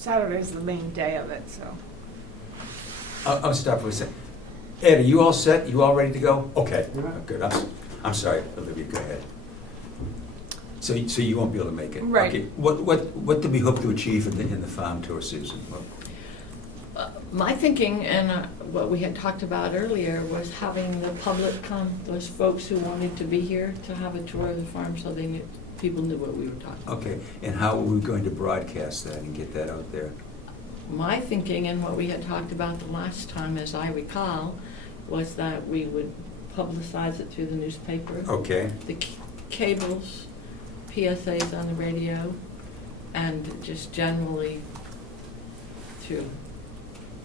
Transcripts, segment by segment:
Saturday's the main day of it, so. I'll stop for a second. Ed, are you all set? You all ready to go? Okay, good. I'm sorry, Olivia, go ahead. So you won't be able to make it? Right. Okay. What do we hope to achieve in the farm tour, Susan? My thinking, and what we had talked about earlier, was having the public come, those folks who wanted to be here, to have a tour of the farm so they knew, people knew what we were talking about. Okay, and how are we going to broadcast that and get that out there? My thinking, and what we had talked about the last time, as I recall, was that we would publicize it through the newspaper. Okay. The cables, PSAs on the radio, and just generally through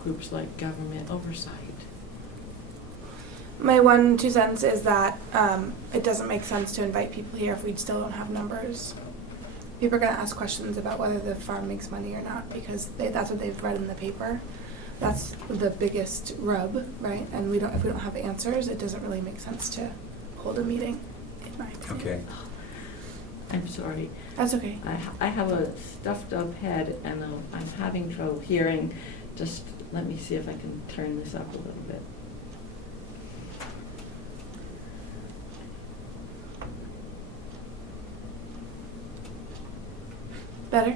groups like Government Oversight. My 1 2 cents is that it doesn't make sense to invite people here if we still don't have numbers. People are going to ask questions about whether the farm makes money or not because that's what they've read in the paper. That's the biggest rub, right? And if we don't have answers, it doesn't really make sense to hold a meeting, in my opinion. Okay. I'm sorry. That's okay. I have a stuffed up head and I'm having trouble hearing. Just let me see if I can turn this up a little bit. Better?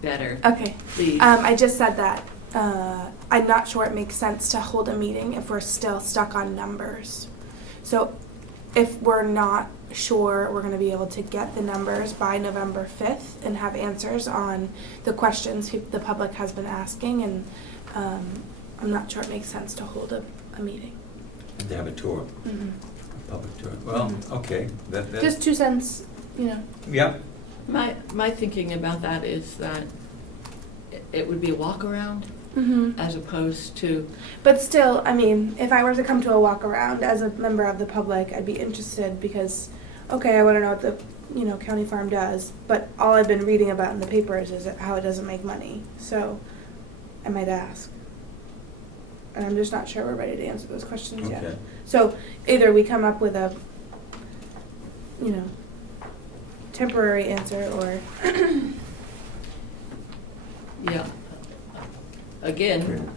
Better. Okay. Please. I just said that I'm not sure it makes sense to hold a meeting if we're still stuck on numbers. So if we're not sure we're going to be able to get the numbers by November 5th and have answers on the questions the public has been asking, and I'm not sure it makes sense to hold a meeting. And to have a tour, Mm-hmm. a public tour. Well, okay. That Just 2 cents, Yeah. My thinking about that is that it would be a walk around Mm-hmm. as opposed to, But still, I mean, if I were to come to a walk around as a member of the public, I'd be interested because, okay, I want to know what the county farm does, but all I've been reading about in the papers is how it doesn't make money. So I might ask. And I'm just not sure we're ready to answer those questions yet. Okay. So either we come up with a, temporary answer or yeah. Again,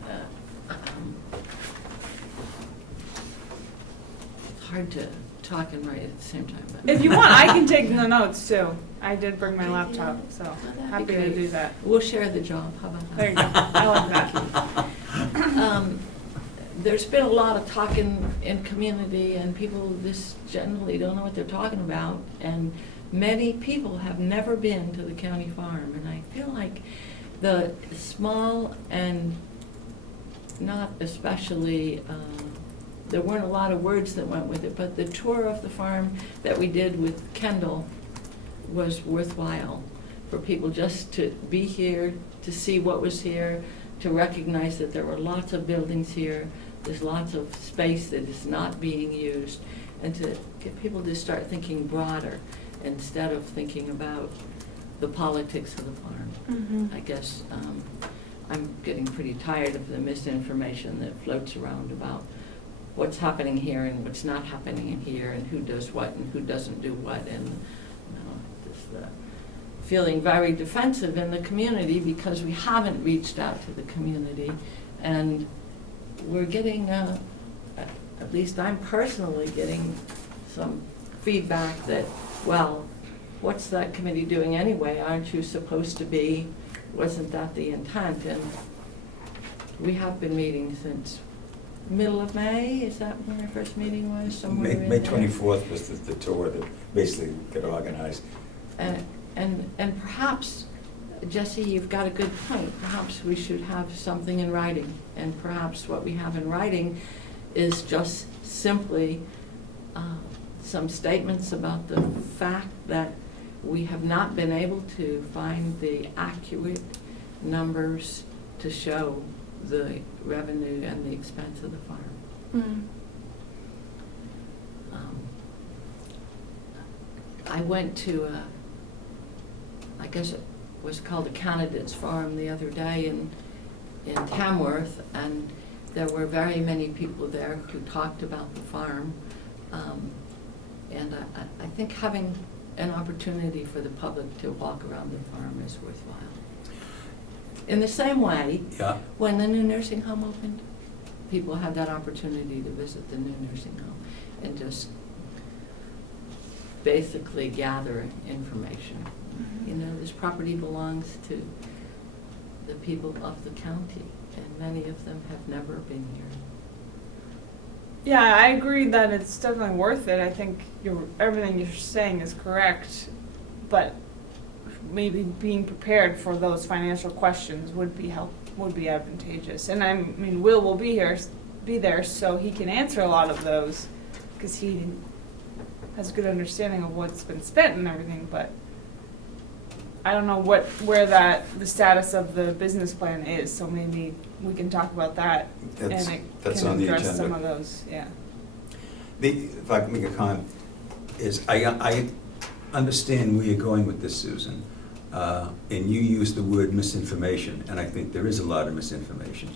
it's hard to talk and write at the same time. But If you want, I can take the notes too. I did bring my laptop, so that'd be happy to great. do that. We'll share the job. How about that? There you go. I like that. There's been a lot of talk in community, and people just generally don't know what they're talking about. And many people have never been to the county farm, and I feel like the small and not especially, there weren't a lot of words that went with it, but the tour of the farm that we did with Kendall was worthwhile for people just to be here, to see what was here, to recognize that there were lots of buildings here, there's lots of space that is not being used, and to get people to start thinking broader instead of thinking about the politics of the farm. Mm-hmm. I guess I'm getting pretty tired of the misinformation that floats around about what's happening here and what's not happening in here and who does what and who doesn't do what, and just feeling very defensive in the community because we haven't reached out to the community, and we're getting, at least I'm personally getting some feedback that, well, what's that committee doing anyway? Aren't you supposed to be? Wasn't that the intent? And we have been meeting since middle of May. Is that when our first meeting was? Somewhere in May there? 24th was the tour that basically got organized. And perhaps, Jesse, you've got a good point. Perhaps we should have something in writing. And perhaps what we have in writing is just simply some statements about the fact that we have not been able to find the accurate numbers to show the revenue and the expense of the farm. Mm-hmm. I went to I guess it was called a candidates forum the other day in Tamworth, and there were very many people there who talked about the farm, and I think having an opportunity for the public to walk around the farm is worthwhile. In the same way, Yeah, when the new nursing home opened, people had that opportunity to visit the new nursing home and just basically gather information. You know, this property belongs to the people of the county, and many of them have never been here. Yeah, I agree that it's definitely worth it. I think everything you're saying is correct, but maybe being prepared for those financial questions would be advantageous. And I mean, will be there, so he can answer a lot of those, because he has a good understanding of what's been spent and everything. But I don't know where the status of the business plan is. So maybe we can talk about that, that's, and it that's can on the address agenda. some of those. Yeah. If I can make a comment, is I understand where you're going with this, Susan. And you use the word misinformation, and I think there is a lot of misinformation.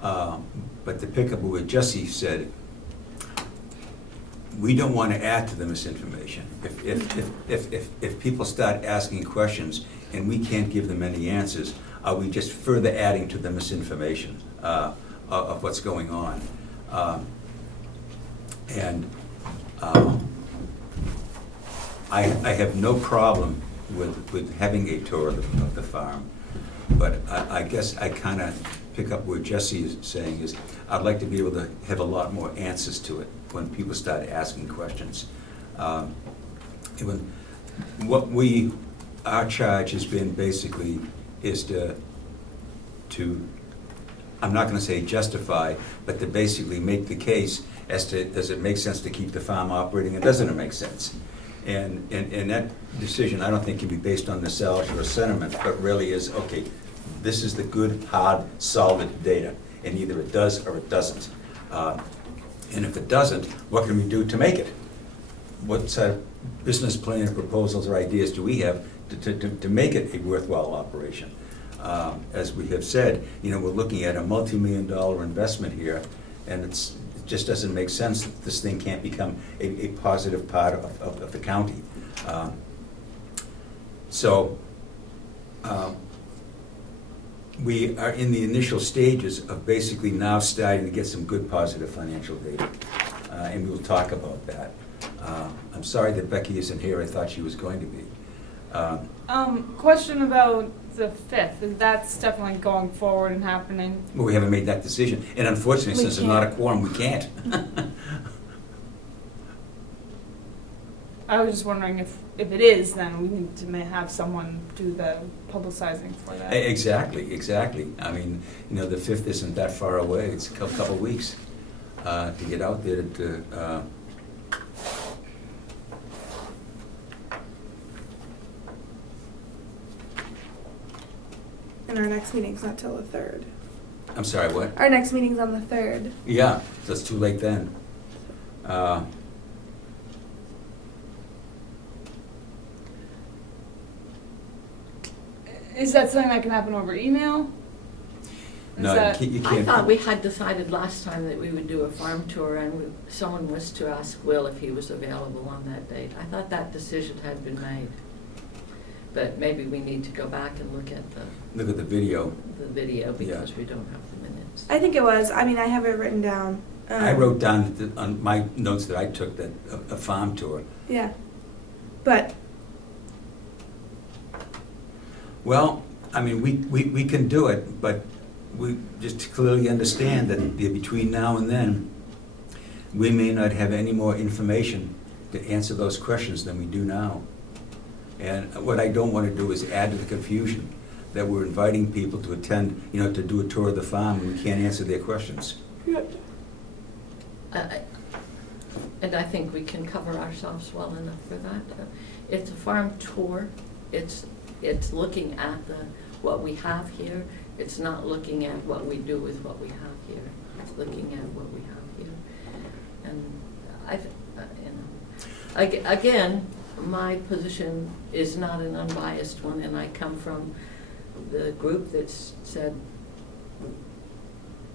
But to pick up what Jesse said, we don't want to add to the misinformation. If people start asking questions and we can't give them any answers, are we just further adding to the misinformation of what's going on? I have no problem with having a tour of the farm, but I guess I kind of pick up where Jesse is saying is, I'd like to be able to have a lot more answers to it when people start asking questions. Our charge has been basically is to I'm not going to say justify, but to basically make the case as to, does it make sense to keep the farm operating, and doesn't it make sense? And that decision, I don't think, can be based on nostalgia or sentiment, but really is, okay, this is the good, hard, solid data, and either it does or it doesn't. And if it doesn't, what can we do to make it? What sort of business plan, proposals, or ideas do we have to make it a worthwhile operation? As we have said, we're looking at a multi-million-dollar investment here, and it just doesn't make sense that this thing can't become a positive part of the county. We are in the initial stages of basically now starting to get some good positive financial data, and we'll talk about that. I'm sorry that Becky isn't here. I thought she was going to be. Question about the 5th. That's definitely going forward and happening. Well, we haven't made that decision, and unfortunately, since there's not a quorum, we can't. I was just wondering if it is, then we need to have someone do the publicizing for that. Exactly. I mean, the 5th isn't that far away. It's a couple weeks to get out there to. And our next meeting's not till the 3rd. I'm sorry, what? Our next meeting's on the 3rd. Yeah, so it's too late then. Is that something that can happen over email? No, you I can't. thought we had decided last time that we would do a farm tour, and someone was to ask Will if he was available on that date. I thought that decision had been made. But maybe we need to go back and look at Look at the video. because we don't have the minutes. I think it was. I mean, I have it written down. I wrote down on my notes that I took that a farm tour. Yeah. But Well, I mean, we can do it, but we just clearly understand that between now and then, we may not have any more information to answer those questions than we do now. And what I don't want to do is add to the confusion that we're inviting people to attend, to do a tour of the farm, and we can't answer their questions. And I think we can cover ourselves well enough for that. It's a farm tour. It's looking at what we have here. It's not looking at what we do with what we have here. It's looking at what we have here. And again, my position is not an unbiased one, and I come from the group that said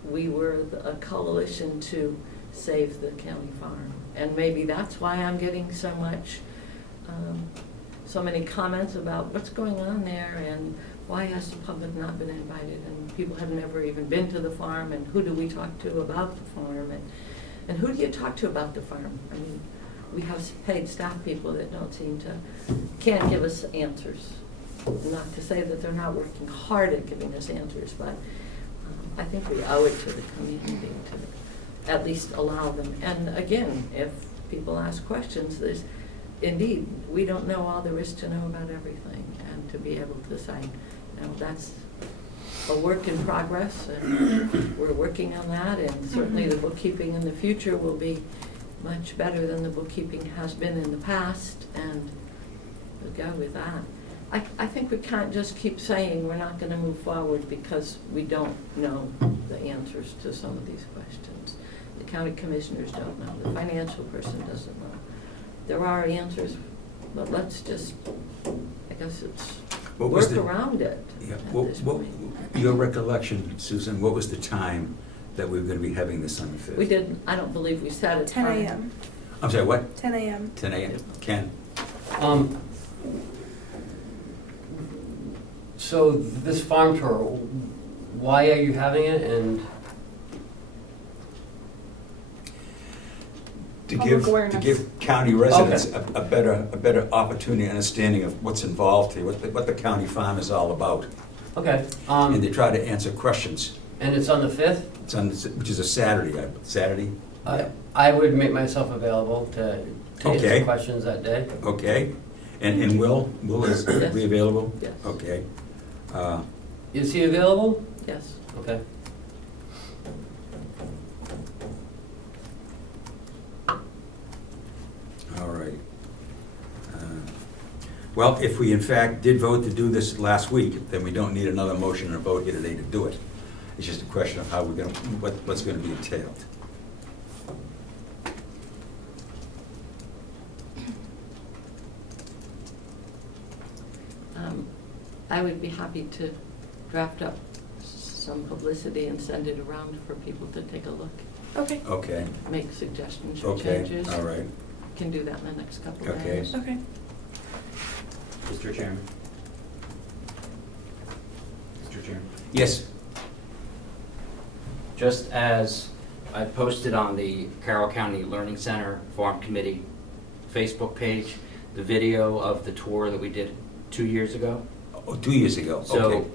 we were a coalition to save the county farm. And maybe that's why I'm getting so many comments about what's going on there and why has the public not been invited? And people have never even been to the farm, and who do we talk to about the farm? And who do you talk to about the farm? I mean, we have paid staff people that can't give us answers. Not to say that they're not working hard at giving us answers, but I think we owe it to the community to at least allow them. And again, if people ask questions, indeed, we don't know all there is to know about everything, and to be able to say, that's a work in progress, and we're working on that, and certainly the bookkeeping in the future will be much better than the bookkeeping has been in the past, and we'll go with that. I think we can't just keep saying we're not going to move forward because we don't know the answers to some of these questions. The county commissioners don't know. The financial person doesn't know. There are answers, but let's just, I guess it's work around it. Yeah. At this point. Your recollection, Susan, what was the time that we were going to be having this on the 5th? We didn't, I don't believe we set a 10 time. a.m. I'm sorry, what? 10 a.m. 10 a.m. Ken? So this farm tour, why are you having it, and To Public awareness. give county residents a better opportunity, understanding of what's involved here, what the county farm is all about. okay, And they try to answer questions. and it's on the 5th? It's on, which is a Saturday, Saturday? I would make myself available to Okay. answer questions that day. Okay. And Will is Yes. be available? Yes. Okay. Is he available? Yes. Okay. All right. Well, if we in fact did vote to do this last week, then we don't need another motion and a vote here today to do it. It's just a question of how we're gonna, what's gonna be entailed. I would be happy to draft up some publicity and send it around for people to take a look, Okay. Okay, make suggestions or okay, changes. all right. Can do that in the next couple of Okay. days. Okay. Mr. Chairman. Mr. Chairman. Yes, Just as I posted on the Carroll County Learning Center Farm Committee Facebook page, the video of the tour that we did 2 years ago. oh, 2 years ago, okay. So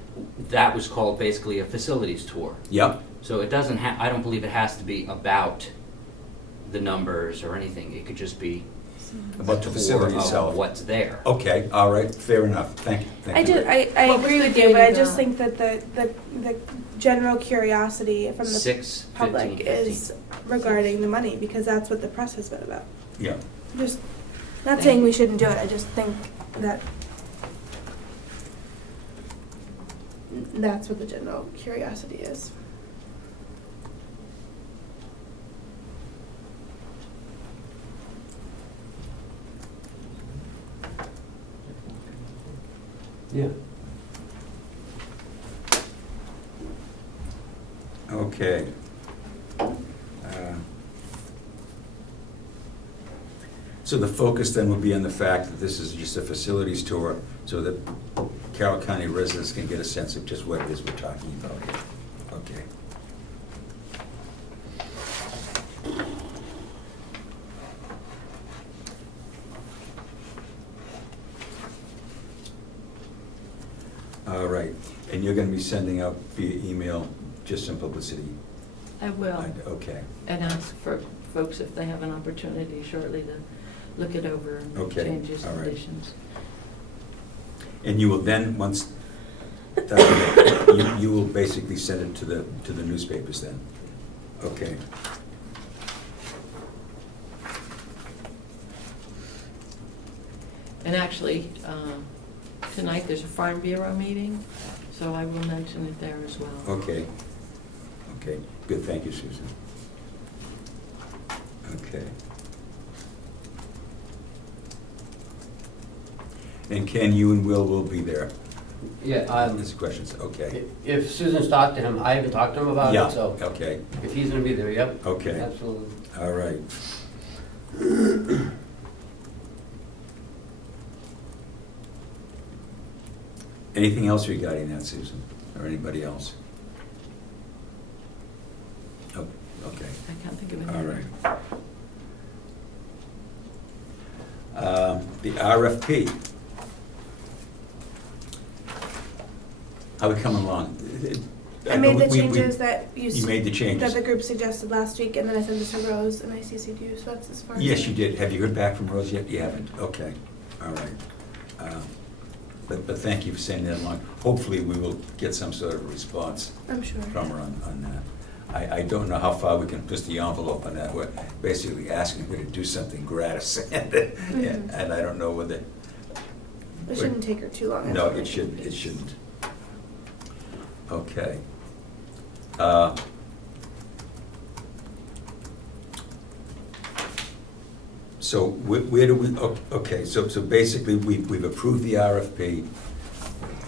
that was called basically a facilities tour. Yep, So it doesn't I don't believe it has to be about the numbers or anything. It could just be about the a facility tour of itself. what's there. Okay, all right, fair enough, thank you. Thank you. I What was agree the with you, but I date just of think that the general curiosity from the 6, 15, public 15. is regarding the money, because that's what the press has been about. Yeah, Just, not saying we shouldn't do it, I just think that that's what the general curiosity is. Yeah. okay. So the focus then would be on the fact that this is just a facilities tour, so that Carroll County residents can get a sense of just what it is we're talking about here. Okay. All right, and you're gonna be sending out via email just some publicity? I will, Okay, and ask for folks if they have an opportunity shortly to look it over and make Okay, changes, all right. conditions. and you will then, once, you will basically send it to the newspapers then? Okay. And actually, tonight there's a Farm Bureau meeting, so I will mention it there as well. Okay. Okay, good, thank you, Susan. Okay. And Ken, you and Will be there? Yeah, There's questions, okay. if Susan's talked to him, I haven't talked to him about Yeah, it, so okay, if he's gonna be there, yep. okay, Absolutely. all right. Anything else regarding that, Susan, or anybody else? Oh, okay, I can't think of it. all right. The RFP. How we coming along? I made the We- changes that You made the changes? that the group suggested last week, and then I sent this to Rose, and I CC'd you, so that's as far as. Yes, you did. Have you heard back from Rose yet? You haven't? Okay, all right. But thank you for sending that along. Hopefully, we will get some sort of response I'm sure. from her on that. I don't know how far we can push the envelope on that. We're basically asking her to do something gratis, and I don't know whether. It shouldn't take her too long. No, it shouldn't. Okay. So where do we, okay, so basically, we've approved the RFP.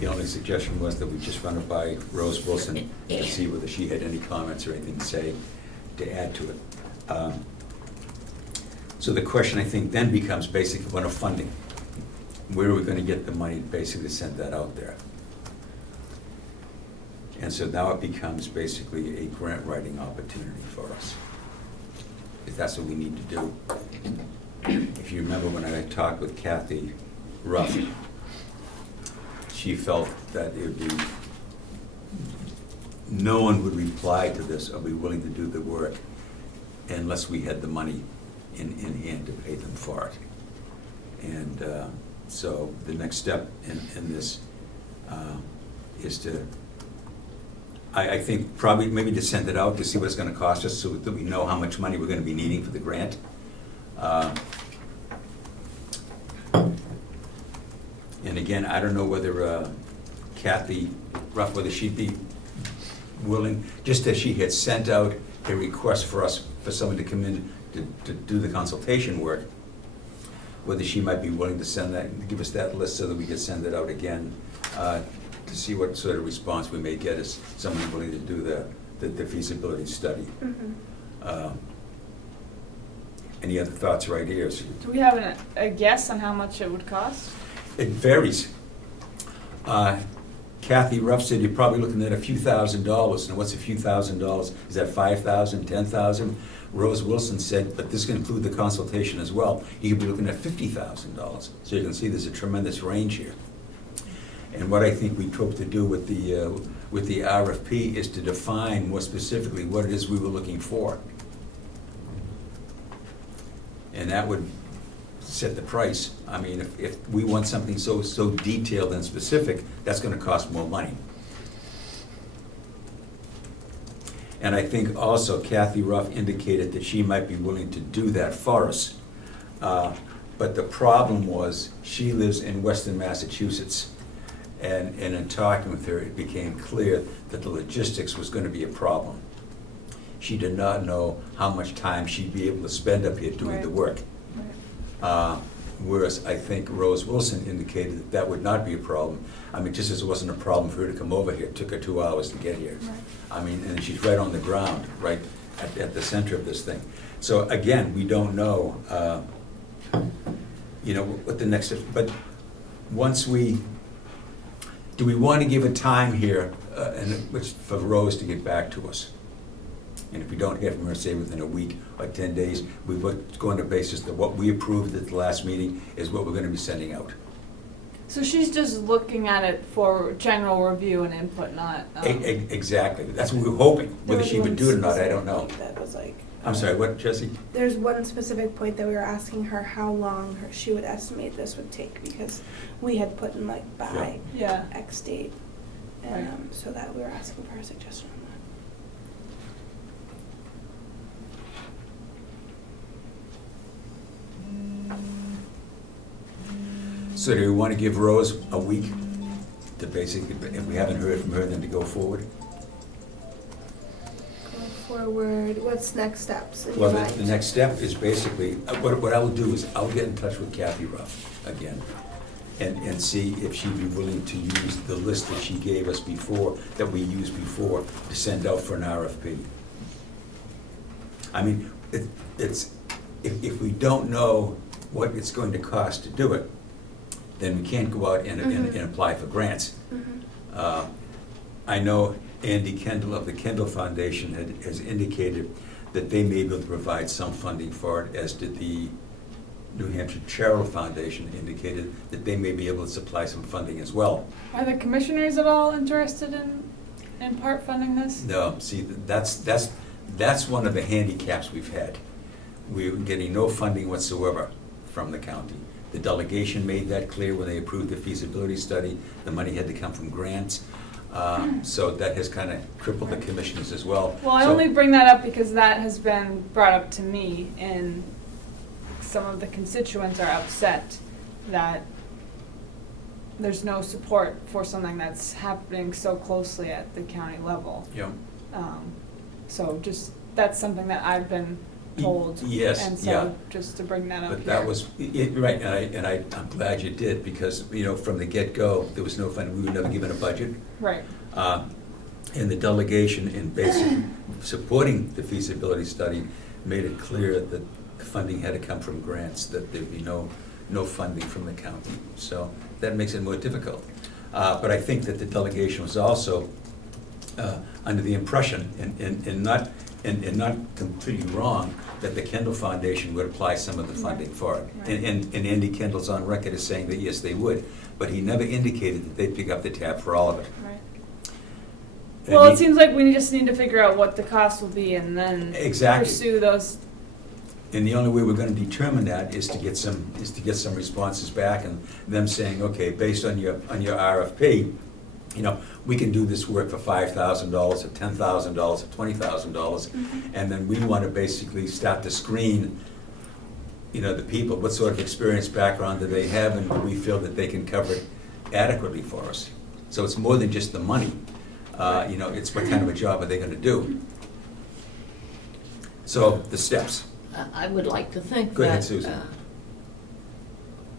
The only suggestion was that we just run it by Rose Wilson to see whether she had any comments or anything to say, to add to it. So the question, I think, then becomes basically one of funding. Where are we gonna get the money basically to send that out there? And so now it becomes basically a grant writing opportunity for us, if that's what we need to do. If you remember when I talked with Kathy Ruff, she felt that it would be, no one would reply to this or be willing to do the work unless we had the money in hand to pay them for it. And so the next step in this is to, I think probably maybe to send it out to see what it's gonna cost us so that we know how much money we're gonna be needing for the grant. And again, I don't know whether Kathy Ruff, whether she'd be willing, just as she had sent out a request for us, for someone to come in to do the consultation work, whether she might be willing to send that, give us that list so that we could send it out again, to see what sort of response we may get as someone willing to do the feasibility study. Any other thoughts or ideas? Do we have a guess on how much it would cost? It varies. Kathy Ruff said you're probably looking at a few $1,000s. Now, what's a few $1,000s? Is that 5,000, 10,000? Rose Wilson said, but this can include the consultation as well. You could be looking at $50,000. So you can see there's a tremendous range here. And what I think we hope to do with the RFP is to define more specifically what it is we were looking for. And that would set the price. I mean, if we want something so detailed and specific, that's gonna cost more money. And I think also Kathy Ruff indicated that she might be willing to do that for us. But the problem was, she lives in Western Massachusetts. And in talking with her, it became clear that the logistics was gonna be a problem. She did not know how much time she'd be able to spend up here doing the work. Whereas I think Rose Wilson indicated that that would not be a problem. I mean, just as it wasn't a problem for her to come over here, it took her 2 hours to get here. Right. I mean, and she's right on the ground, right at the center of this thing. So again, we don't know, what the next, but once do we want to give a time here, for Rose to get back to us? And if we don't hear from her, say within a week or 10 days, we would go on the basis that what we approved at the last meeting is what we're going to be sending out. So she's just looking at it for general review and input, not. Exactly. That's what we were hoping. There Whether was she would one do it or not, I don't specific know. point that was like. I'm sorry, what, Jesse? There's one specific point that we were asking her how long she would estimate this would take, because we had put in like by Yeah. X date. And Right. so that we were asking for a suggestion on that. So do we want to give Rose a week to basically, if we haven't heard from her, then to go forward? Go forward, what's next steps in Well, your the mind? next step is basically, what I will do is I'll get in touch with Kathy Ruff again and see if she'd be willing to use the list that she gave us before, that we used before, to send out for an RFP. I mean, if we don't know what it's going to cost to do it, then we can't go out and apply for grants. I know Andy Kendall of the Kendall Foundation has indicated that they may be able to provide some funding for it, as did the New Hampshire Carroll Foundation indicated that they may be able to supply some funding as well. Are the commissioners at all interested in part funding this? No, see, that's one of the handicaps we've had. We're getting no funding whatsoever from the county. The delegation made that clear when they approved the feasibility study. The money had to come from grants. So that has kind of crippled the commissioners as well. Well, I So- only bring that up because that has been brought up to me, and some of the constituents are upset that there's no support for something that's happening so closely at the county level. Yeah. So just, that's something that I've been told. Yes, And yeah. so, just to bring that up here. But that was, right, and I'm glad you did, because, from the get-go, there was no funding. We were never given a budget. Right. And the delegation, in basically supporting the feasibility study, made it clear that the funding had to come from grants, that there'd be no funding from the county. So that makes it more difficult. But I think that the delegation was also under the impression, and not completely wrong, that the Kendall Foundation would apply some of the funding for it. Right. And Andy Kendall's on record as saying that yes, they would, but he never indicated that they'd pick up the tab for all of it. Right. And Well, he- it seems like we just need to figure out what the cost will be and then Exactly. pursue those. And the only way we're gonna determine that is to get some responses back, and them saying, okay, based on your RFP, we can do this work for $5,000 or $10,000 or $20,000, and then we want to basically start to screen, the people, what sort of experience, background do they have, and do we feel that they can cover it adequately for us? So it's more than just the money, it's what kind of a job are they gonna do? So, the steps. I would like to think Go ahead, that Susan.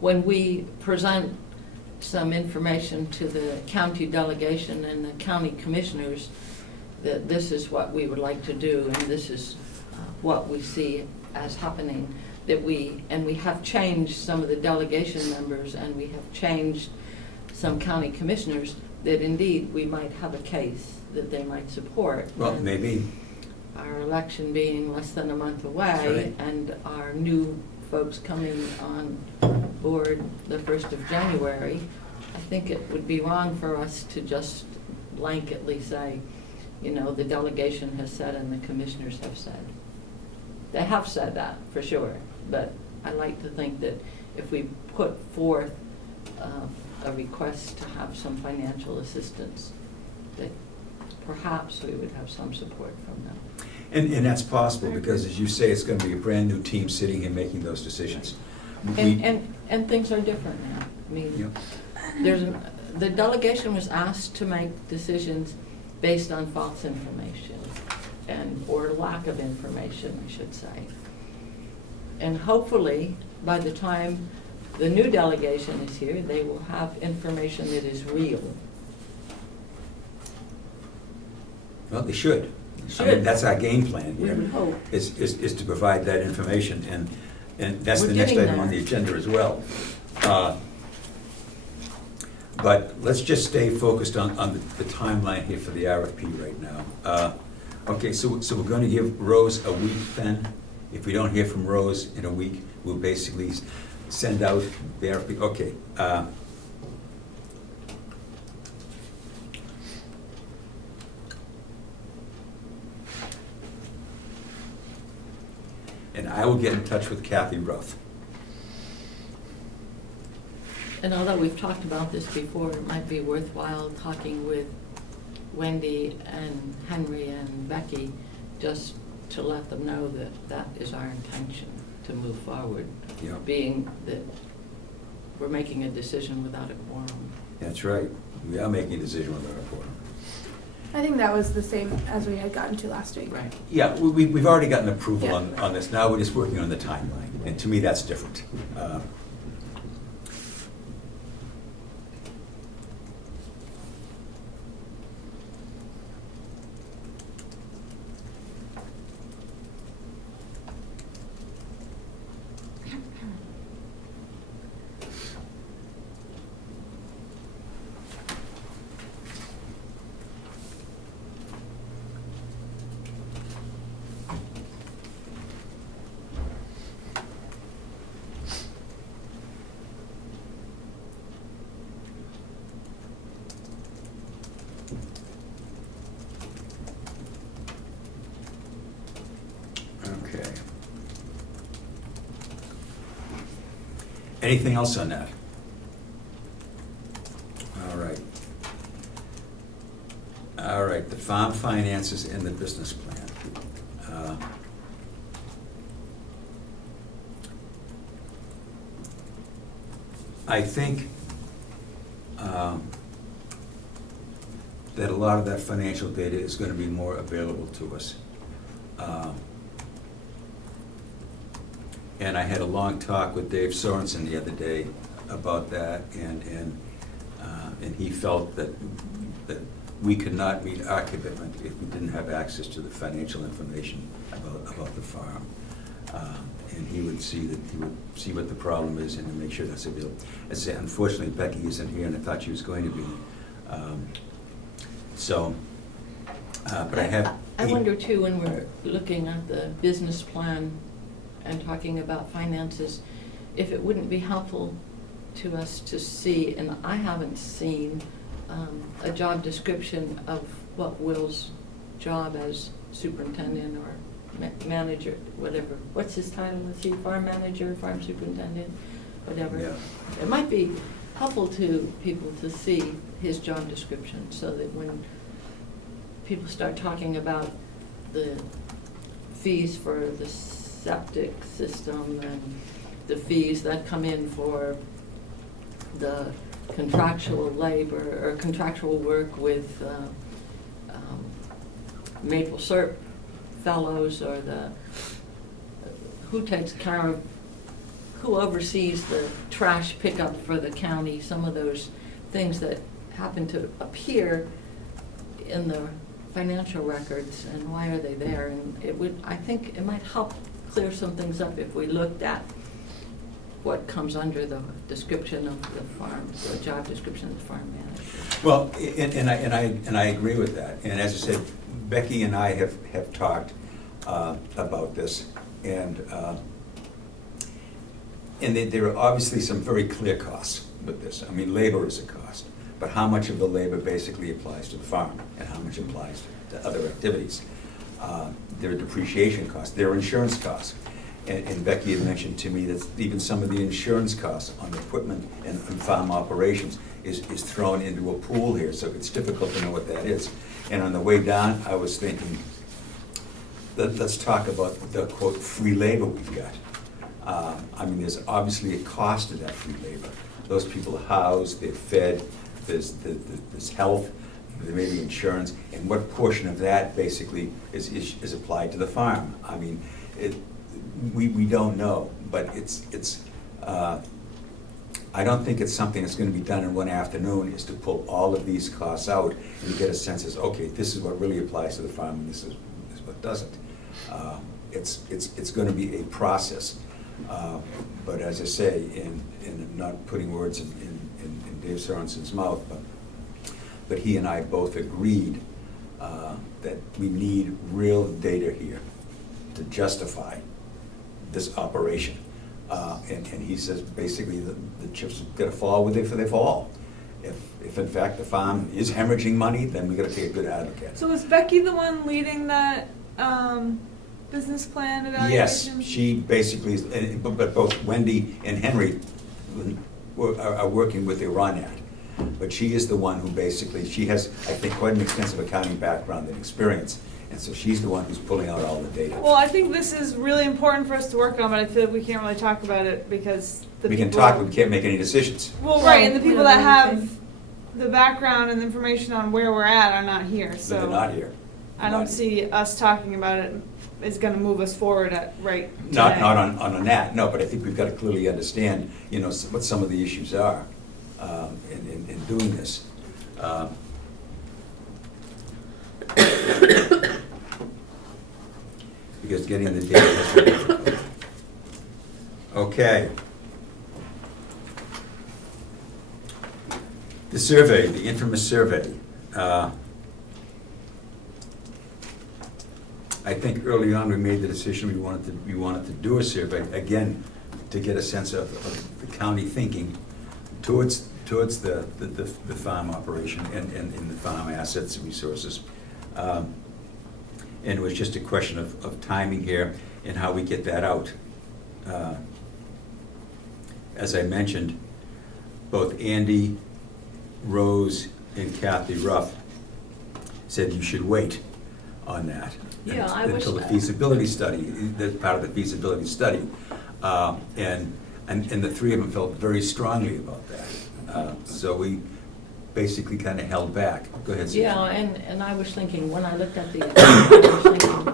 when we present some information to the county delegation and the county commissioners, that this is what we would like to do and this is what we see as happening, that we have changed some of the delegation members and we have changed some county commissioners, that indeed we might have a case that they might support. Well, And maybe, our election being less than a month away, and our new folks coming on board the 1st of January, I think it would be wrong for us to just blanketly say, the delegation has said and the commissioners have said. They have said that, for sure, but I like to think that if we put forth a request to have some financial assistance, that perhaps we would have some support from them. and that's possible, because as you say, it's gonna be a brand-new team sitting here making those decisions. We- And things are different now. I mean, Yeah. the delegation was asked to make decisions based on false information or lack of information, I should say. And hopefully, by the time the new delegation is here, they will have information that is real. Well, they should. I mean, Should. that's our game plan We here, would hope. is to provide that information, and that's We're the next getting item on there. the agenda as well. But let's just stay focused on the timeline here for the RFP right now. Okay, so we're going to give Rose a week then. If we don't hear from Rose in a week, we'll basically send out the RFP. Okay. And I will get in touch with Kathy Roth. And although we've talked about this before, it might be worthwhile talking with Wendy and Henry and Becky, just to let them know that that is our intention to move forward, Yeah. being that we're making a decision without a quorum. That's right. We are making a decision with our report. I think that was the same as we had gotten to last week. Right. Yeah, we've already gotten approval Yeah. on this. Now we're just working on the timeline, and to me, that's different. Anything else on that? All right. All right, the farm finances and the business plan. I think that a lot of that financial data is going to be more available to us. And I had a long talk with Dave Sorensen the other day about that, and he felt that we could not meet our commitment if we didn't have access to the financial information about the farm. And he would see what the problem is and to make sure that's available. I say, unfortunately, Becky isn't here, and I thought she was going to be. But I have. I wonder too, when we're looking at the business plan and talking about finances, if it wouldn't be helpful to us to see, and I haven't seen a job description of what Will's job as superintendent or manager, whatever. What's his title? Is he farm manager, farm superintendent, whatever? Yeah. It might be helpful to people to see his job description so that when people start talking about the fees for the septic system and the fees that come in for the contractual labor or contractual work with maple syrup fellows, or who takes care of, who oversees the trash pickup for the county, some of those things that happen to appear in the financial records, and why are they there? And I think it might help clear some things up if we looked at what comes under the description of the farm, the job description of the farm manager. Well, and I agree with that. And as I said, Becky and I have talked about this, and there are obviously some very clear costs with this. I mean, labor is a cost, but how much of the labor basically applies to the farm, and how much applies to other activities? There are depreciation costs, there are insurance costs. And Becky had mentioned to me that even some of the insurance costs on equipment and farm operations is thrown into a pool here, so it's difficult to know what that is. And on the way down, I was thinking, let's talk about the, quote, free labor we've got. I mean, there's obviously a cost to that free labor. Those people are housed, they're fed, there's health, there may be insurance, and what portion of that basically is applied to the farm? I mean, we don't know, but I don't think it's something that's going to be done in one afternoon, is to pull all of these costs out and get a sense as, okay, this is what really applies to the farm, and this is what doesn't. It's going to be a process. But as I say, in not putting words in Dave Sorensen's mouth, but he and I both agreed that we need real data here to justify this operation. And he says basically the chips are going to fall where they fall. If in fact the farm is hemorrhaging money, then we got to take a good advocate. So was Becky the one leading that business plan evaluation? Yes, she basically is, but both Wendy and Henry are working with Iran at. But she is the one who basically, she has, I think, quite an extensive accounting background and experience. And so she's the one who's pulling out all the data. Well, I think this is really important for us to work on, but I feel like we can't really talk about it because We can talk, but we can't make any decisions. Well, right, and the people that have the background and the information on where we're at are not here, so. They're not here. I don't see us talking about it is gonna move us forward right today. Not on a nat, no, but I think we've got to clearly understand, what some of the issues are in doing this. Because getting the data is very difficult. Okay. The survey, the infamous survey. I think early on we made the decision we wanted to do a survey, again, to get a sense of the county thinking towards the farm operation and the farm assets and resources. And it was just a question of timing here and how we get that out. as I mentioned, both Andy, Rose, and Kathy Ruff said you should wait on that. Yeah, I wish until the that. feasibility study, that's part of the feasibility study. And the three of them felt very strongly about that. So we basically kind of held back. Go ahead, Susan. Yeah, and I was thinking, when I looked at the agenda, I was thinking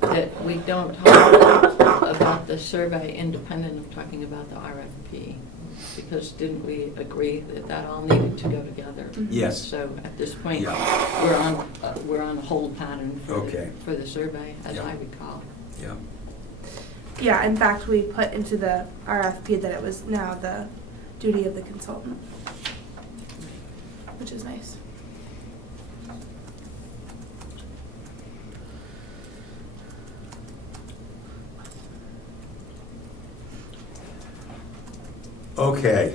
that we don't talk about the survey independent of talking about the RFP. Because didn't we agree that that all needed to go together? Yes. So at this point, Yeah. we're on a hold pattern Okay. for the survey, as Yeah. I recall. Yeah. Yeah, in fact, we put into the RFP that it was now the duty of the consultant, which is nice. Okay.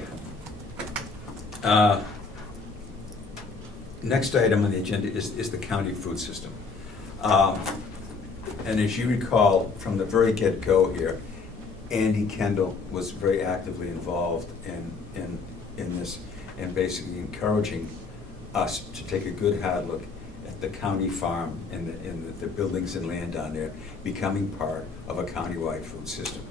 Next item on the agenda is the county food system. And as you recall, from the very get-go here, Andy Kendall was very actively involved in this, and basically encouraging us to take a good hard look at the county farm and the buildings and land down there becoming part of a countywide food system.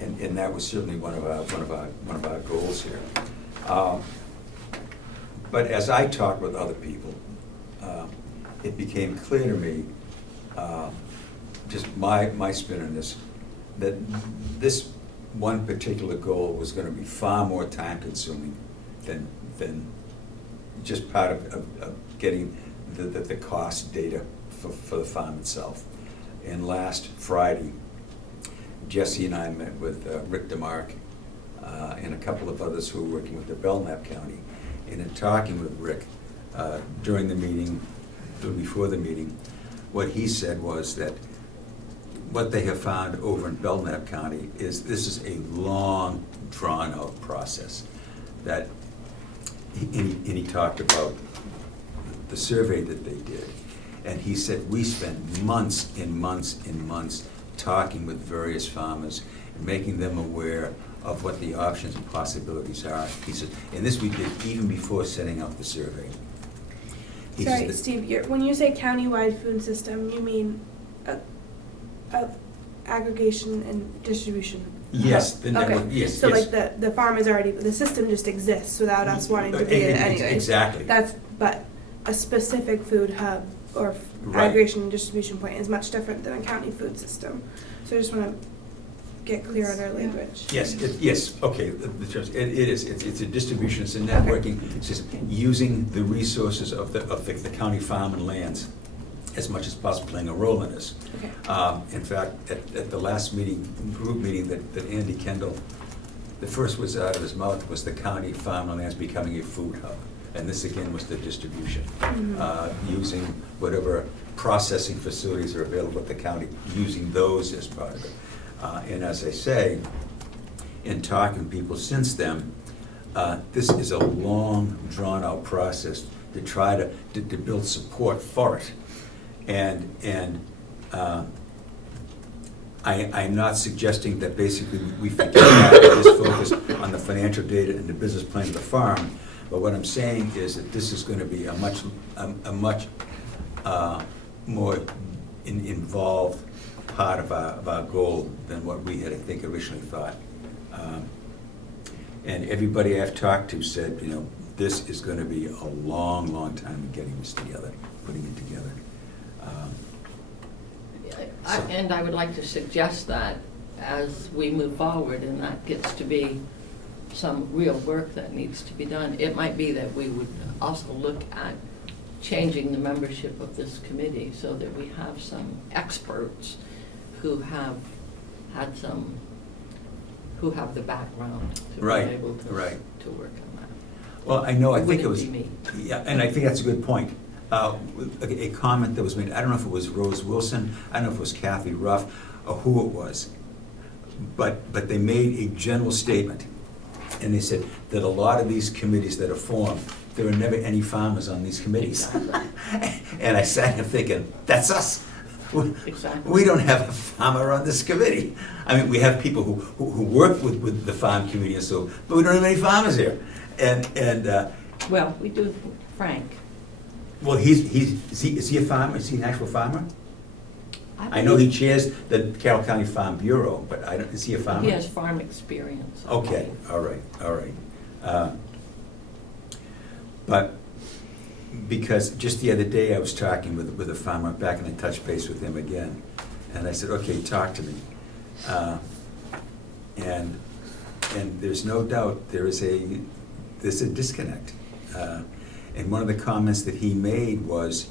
And that was certainly one of our goals here. But as I talked with other people, it became clear to me, just my spin on this, that this one particular goal was going to be far more time consuming than just part of getting the cost data for the farm itself. And last Friday, Jesse and I met with Rick DeMark and a couple of others who were working with the Belknap County. And in talking with Rick during the meeting, before the meeting, what he said was that what they have found over in Belknap County is this is a long, drawn-out process. That, and he talked about the survey that they did, and he said we spent months and months and months talking with various farmers and making them aware of what the options and possibilities are. He said, and this we did even before setting up the survey. He Sorry, said, Steve, when you say countywide food system, you mean aggregation and distribution? yes, the network, Okay. yes, So yes. like the farm is already, the system just exists without us wanting to be in it anyway. Exactly. But a specific food hub or Right. aggregation and distribution point is much different than a county food system. So I just want to get clear on our language. Yes, yes, okay, it is, it's a distribution, it's a networking system, using the resources of the county farm and lands as much as possible, playing a role in this. Okay. In fact, at the last meeting, group meeting that Andy Kendall, the first was out of his mouth was the county farm and lands becoming a food hub. And this again was the distribution, using whatever processing facilities are available at the county, using those as part of it. And as I say, in talking to people since then, this is a long, drawn-out process to try to build support for it. And I'm not suggesting that basically we forget that and just focus on the financial data and the business plan of the farm. But what I'm saying is that this is going to be a much more involved part of our goal than what we had, I think, originally thought. And everybody I've talked to said, you know, this is going to be a long, long time in getting this together, putting it together. And I would like to suggest that as we move forward and that gets to be some real work that needs to be done, it might be that we would also look at changing the membership of this committee so that we have some experts who have had some, who have the background to Right, be able to right. to work on that. Well, I know, I think it Wouldn't was, be me. yeah, and I think that's a good point. A comment that was made, I don't know if it was Rose Wilson, I don't know if it was Kathy Ruff, or who it was, but they made a general statement, and they said that a lot of these committees that are formed, there are never any farmers on these committees. And I sat here thinking, that's us. Exactly. We don't have a farmer on this committee. I mean, we have people who work with the farm community and so, but we don't have any farmers here. And Well, we do Frank. well, is he a farmer? Is he an actual farmer? I know he chairs the Carroll County Farm Bureau, but is he a farmer? He has farm experience. Okay, all right. But because just the other day I was talking with a farmer, back and I touched base with him again, and I said, okay, talk to me. And there's no doubt there's a disconnect. And one of the comments that he made was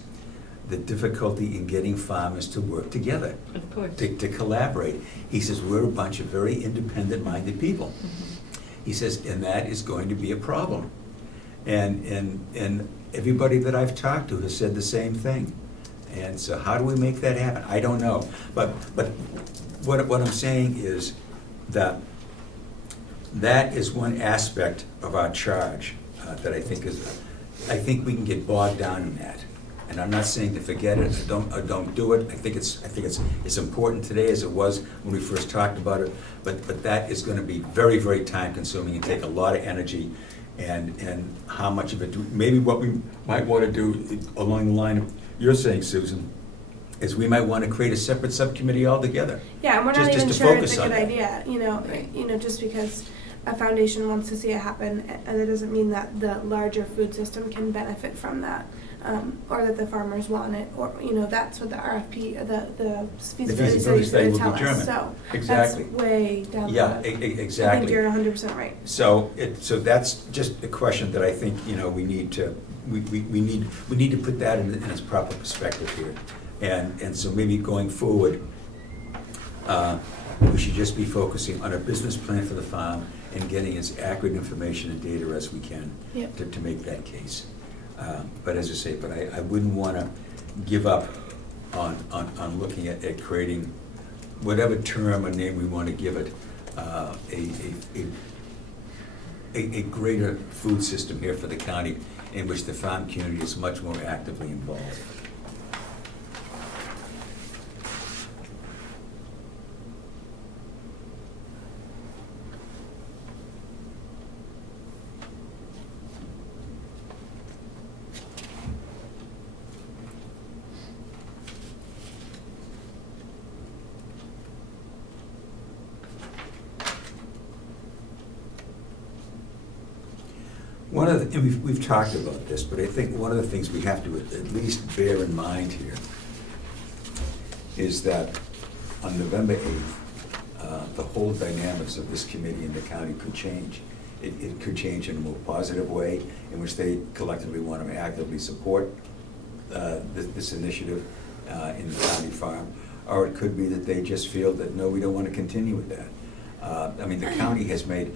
the difficulty in getting farmers to work together, Of course. to collaborate. He says, we're a bunch of very independent-minded people. He says, and that is going to be a problem. And everybody that I've talked to has said the same thing. And so how do we make that happen? I don't know. But what I'm saying is that is one aspect of our charge that I think we can get bogged down in that. And I'm not saying to forget it or don't do it. I think it's important today as it was when we first talked about it. But that is going to be very, very time consuming and take a lot of energy. And how much of it maybe what we might want to do along the line of you're saying, Susan, is we might want to create a separate subcommittee altogether. Yeah, and we're not Just even to sure it's focus a on good that. idea, Right. just because a foundation wants to see it happen, and it doesn't mean that the larger food system can benefit from that, or that the farmers want it, or, that's what the RFP, the feasibility study is study going will to tell us, determine. so. Exactly. That's way down the Yeah, road. exactly. I think you're 100% right. So that's just a question that I think, we need to, we need to put that in its proper perspective here. And so maybe going forward, we should just be focusing on a business plan for the farm and getting as accurate information and data as we can Yep. to make that case. But as I say, I wouldn't want to give up on looking at creating whatever term or name we want to give it, a greater food system here for the county in which the farm community is much more actively involved. One of the, and we've talked about this, but I think one of the things we have to at least bear in mind here is that on November 8th, the whole dynamics of this committee and the county could change. It could change in a more positive way, in which they collectively want to actively support this initiative in the county farm, or it could be that they just feel that, no, we don't want to continue with that. I mean, the county has made,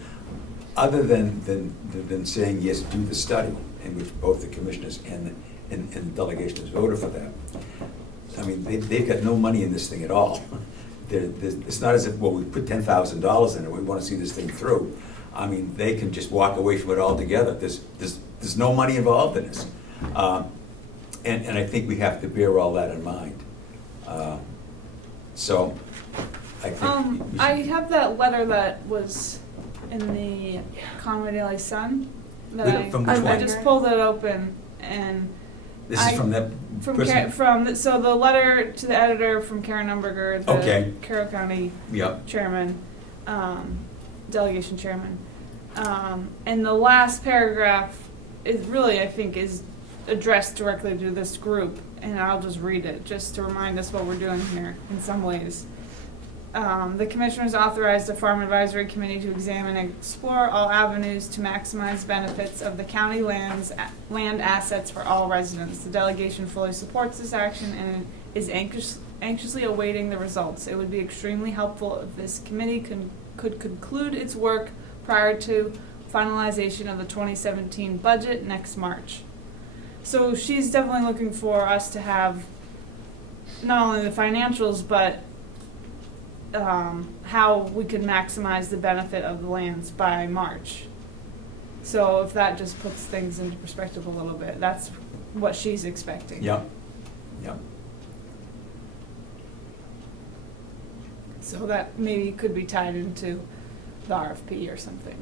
other than saying, yes, do the study, in which both the commissioners and the delegation has voted for that. I mean, they've got no money in this thing at all. It's not as if, well, we put $10,000 in it, we want to see this thing through. I mean, they can just walk away from it altogether. There's no money involved in this. And I think we have to bear all that in mind. So, I think. I have that letter that was in the Conway Daily Sun. That From which I one? just pulled it open and. This is from that person? So the letter to the editor from Karen Umberger, Okay. the Carroll County Yep. chairman, delegation chairman. And the last paragraph is really, I think, is addressed directly to this group, and I'll just read it, just to remind us what we're doing here in some ways. The commissioners authorized the Farm Advisory Committee to examine and explore all avenues to maximize benefits of the county land assets for all residents. The delegation fully supports this action and is anxiously awaiting the results. It would be extremely helpful if this committee could conclude its work prior to finalization of the 2017 budget next March. So she's definitely looking for us to have not only the financials, but how we could maximize the benefit of the lands by March. So if that just puts things into perspective a little bit, that's what she's expecting. Yep. Yep. So that maybe could be tied into the RFP or something.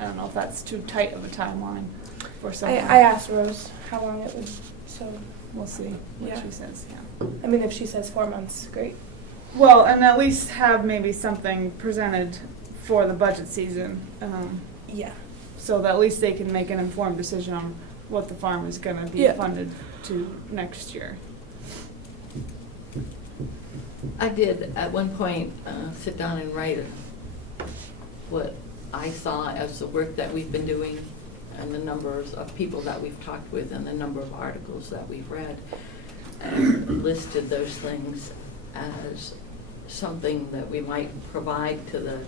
I don't know if that's too tight of a timeline for someone. I asked Rose how long it would, so, We'll see what Yeah. she says, yeah. I mean, if she says 4 months, great. Well, and at least have maybe something presented for the budget season, Yeah. so that at least they can make an informed decision on what the farm is gonna be Yeah. funded to next year. I did at one point sit down and write what I saw as the work that we've been doing and the numbers of people that we've talked with and the number of articles that we've read, and listed those things as something that we might provide to the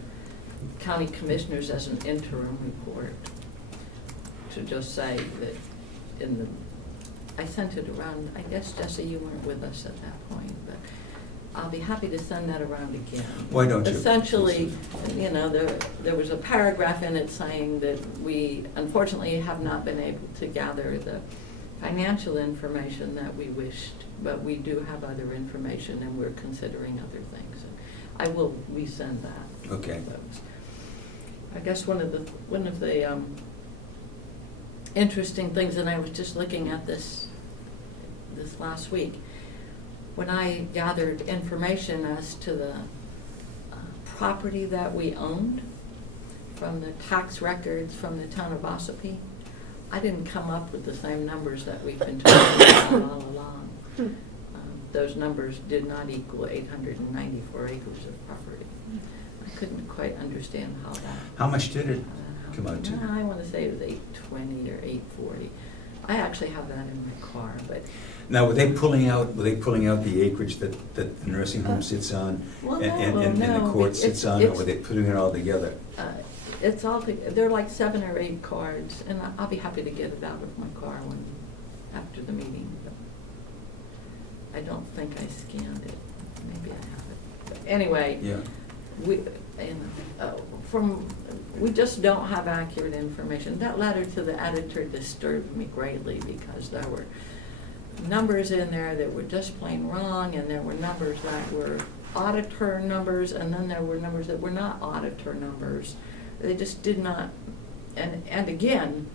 county commissioners as an interim report. To just say that in the, I sent it around, I guess, Jesse, you weren't with us at that point, but I'll be happy to send that around again. Why don't you? Essentially, you know, there was a paragraph in it saying that we unfortunately have not been able to gather the financial information that we wished, but we do have other information and we're considering other things. I will resend that. Okay. I guess one of the interesting things, and I was just looking at this last week, when I gathered information as to the property that we owned from the tax records from the town of Ossipee, I didn't come up with the same numbers that we've been talking about all along. Those numbers did not equal 894 acres of property. I couldn't quite understand how that. How much did it come out to? I want to say it was 820 or 840. I actually have that in my car, but. Now, were they pulling out the acreage that the nursing home sits on Well, and the no, court it's- sits on, or it's- were they putting it all together? It's all, they're like 7 or 8 cards, and I'll be happy to get it out of my car after the meeting. But I don't think I scanned it. Maybe I have it. But anyway, Yeah. we just don't have accurate information. That letter to the editor disturbed me greatly because there were numbers in there that were just plain wrong, and there were numbers that were auditor numbers, and then there were numbers that were not auditor numbers. They just did not, and again,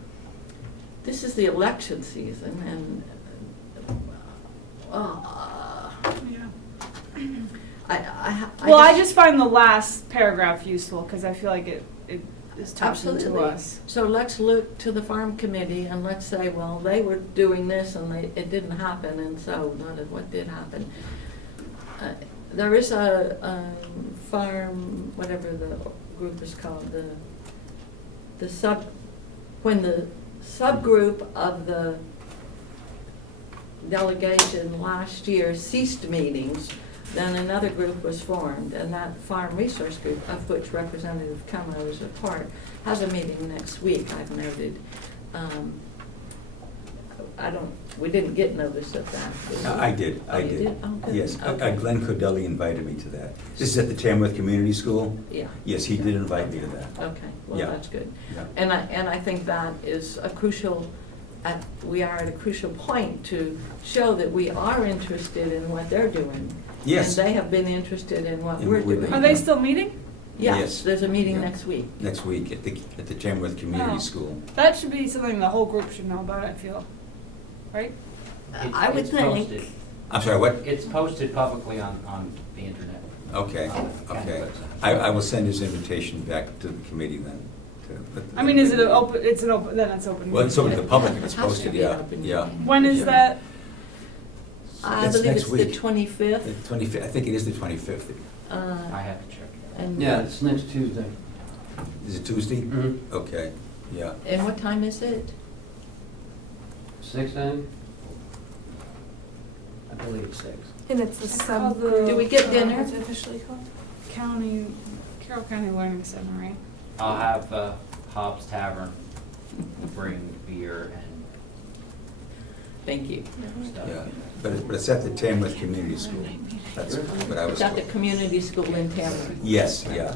this is the election season, and I just find the last paragraph useful, because I feel like it is talking to us. So let's look to the farm committee and let's say, well, they were doing this and it didn't happen, and so what did happen? There is a farm, whatever the group is called, when the subgroup of the delegation last year ceased meetings, then another group was formed, and that farm resource group, of which Representative Cummo is a part, has a meeting next week, I've noted. We didn't get notice of that. Did we? I did. Oh, you did? Oh, good. Yes, Okay. Glenn Cordelli invited me to that. This is at the Tamworth Community School? Yeah. Yes, he did invite me to that. Okay, well, Yeah. that's good. Yeah. And I think that is a crucial, we are at a crucial point to show that we are interested in what they're doing. Yes. And they have been interested in what And we're what we're doing. Are they still meeting? Yes, Yes. there's a meeting Yeah. next week. Next week at the Tamworth Community Oh. School. That should be something the whole group should know about, I feel, right? I would It's think. posted. I'm sorry, what? It's posted publicly on the internet. Okay, On the county okay. website. I will send his invitation back to the committee then. I mean, is it an open, it's open. Well, it's open to the public if It it's has to posted, be yeah, open. yeah. When is Yeah. that? I That's believe next it's the week. 25th. The 25th, I think it is the 25th. I have to check. And Yeah, it's next Tuesday. Is it Tuesday? Mhm. Okay, yeah. And what time is it? 6 then? I believe it's 6. And it's the It's called the- subgroup. Do we get dinner? What's it officially called? Carroll County Learning Center, right? I'll have Hobbs Tavern bring beer and Thank you. stuff. Yeah, but it's at the Tamworth Community School. That's what I was It's at the told. community school in Tamworth. Yes, yeah.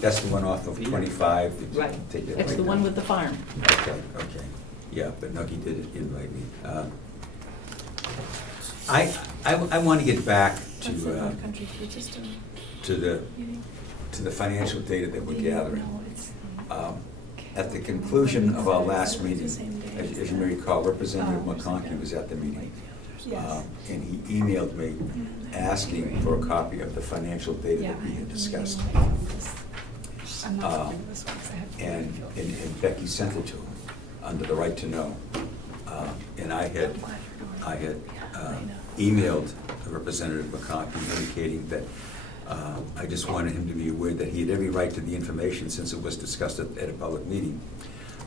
That's the one off of 25. Right. Take that It's right the one down. with the farm. Okay, okay. Yeah, but no, he did invite me. I want to get back That's the to, North Country Food System to the, meeting. to the financial data that we're gathering. At the conclusion of our last meeting, as you may recall, Representative McConkey was at the meeting. Yes. And he emailed me asking for a copy of the financial data that we had discussed. And Becky sent it to him under the right to know. And I had emailed Representative McConkey indicating that I just wanted him to be aware that he had every right to the information since it was discussed at a public meeting,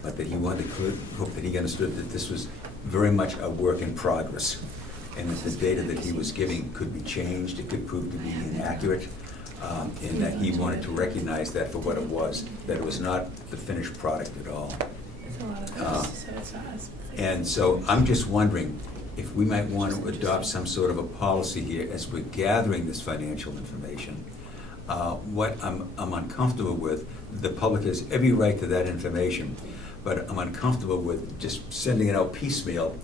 but that he wanted to hope that he understood that this was very much a work in progress, and that the data that he was giving could be changed, it could prove to be inaccurate, and that he wanted to recognize that for what it was, that it was not the finished product at all. It's a lot of this, so it's not as. And so I'm just wondering if we might want to adopt some sort of a policy here as we're gathering this financial information. What I'm uncomfortable with, the public has every right to that information, but I'm uncomfortable with just sending it out piecemeal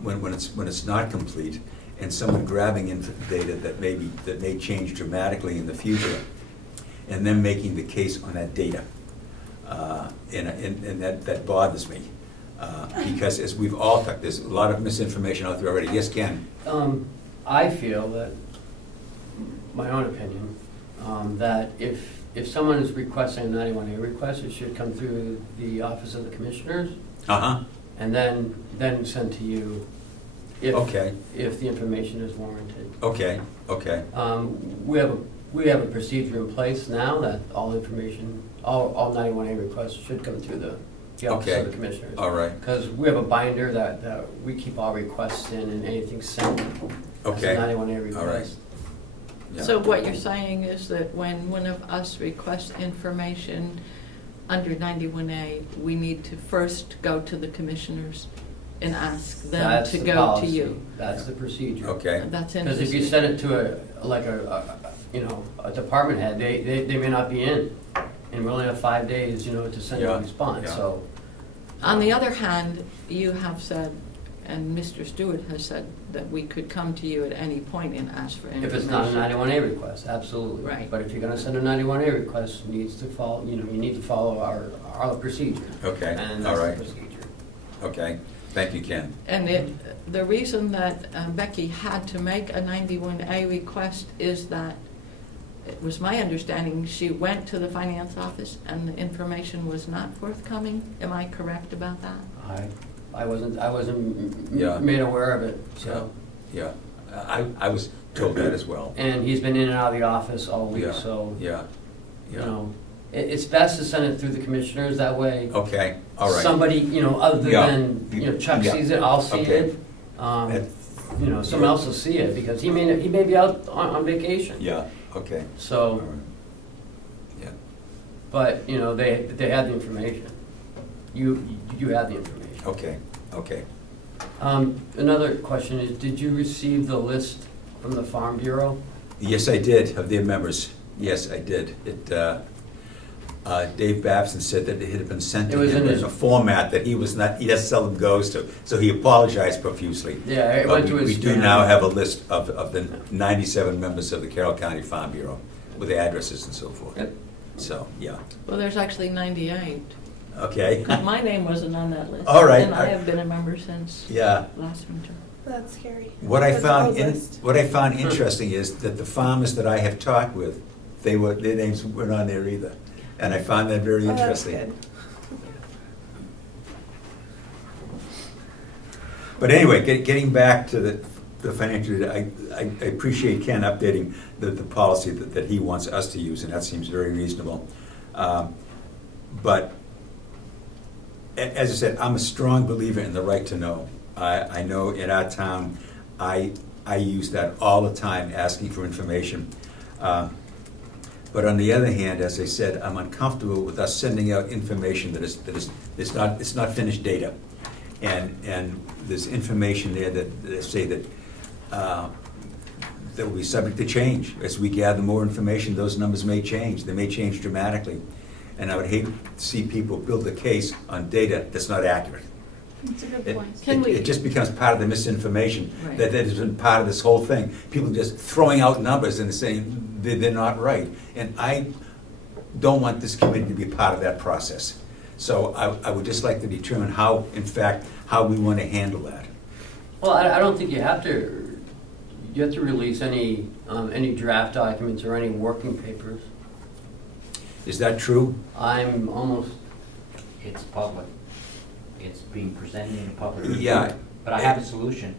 when it's not complete, and someone grabbing data that may change dramatically in the future, and then making the case on that data. And that bothers me. Because as we've all talked, there's a lot of misinformation out there already. Yes, Ken? I feel that, my own opinion, that if someone is requesting a 91A request, it should come through the Office of the Commissioners Uh-huh. and then sent to you Okay. if the information is warranted. Okay, okay. We have a procedure in place now that all information, all 91A requests should come through the Office Okay. of the Commissioners. All right. Because we have a binder that we keep all requests in, and anything sent as Okay. a 91A request. All right. Yeah. So what you're saying is that when one of us requests information under 91A, we need to first go to the commissioners and ask them That's to the go to policy. you. That's the procedure. Okay. That's Because if interesting. you send it to a department head, they may not be in, and we only have 5 days, to send Yeah, a response, yeah. so. On the other hand, you have said, and Mr. Stewart has said, that we could come to you at any point and ask for information. If it's not a 91A request, absolutely. Right. But if you're gonna send a 91A request, you need to follow our procedure. Okay, And all that's right. the procedure. Okay, thank you, Ken. And the reason that Becky had to make a 91A request is that, it was my understanding, she went to the finance office and the information was not forthcoming. Am I correct about that? I wasn't Yeah. made aware of it, so. Yeah, I was told that as well. And he's been in and out of the office all week, Yeah, so, yeah, yeah. it's best to send it through the commissioners, that way. Okay, all right. Somebody, other Yeah. than, Chuck Yeah. sees it, I'll see Okay. it. Someone else will see it, because he may be out on vacation. Yeah, okay. All So, right. Yeah, but, they had the information. You had the information. okay, okay. Another question is, did you receive the list from the Farm Bureau? Yes, I did, of their members. Yes, I did. Dave Babson said that it had been sent to It was him in in his- a format that he just seldom goes to, so he apologized profusely. Yeah, it But went to his. we do now have a list of the 97 members of the Carroll County Farm Bureau with the addresses and so forth. Yep. So, yeah, Well, there's actually 98. okay. 'Cause my name wasn't on that list. All right. And I have been a member since Yeah. last winter. That's scary. What I That's a found old list. what I found interesting is that the farmers that I have talked with, their names weren't on there either, and I found that very Oh, that's interesting. good. But anyway, getting back to the financial, I appreciate Ken updating the policy that he wants us to use, and that seems very reasonable. But as I said, I'm a strong believer in the right to know. I know in our town, I use that all the time, asking for information. But on the other hand, as I said, I'm uncomfortable with us sending out information that it's not finished data. And there's information there that say that will be subject to change. As we gather more information, those numbers may change. They may change dramatically. And I would hate to see people build a case on data that's not accurate. That's a good It- point. Can we- It just becomes part of the misinformation Right. that has been part of this whole thing. People just throwing out numbers and saying they're not right. And I don't want this committee to be part of that process. So I would just like to determine how, in fact, how we want to handle that. Well, I don't think you have to release any draft documents or any working papers. Is that true? I'm almost, It's public. It's being presented in public. Yeah. But I have a solution.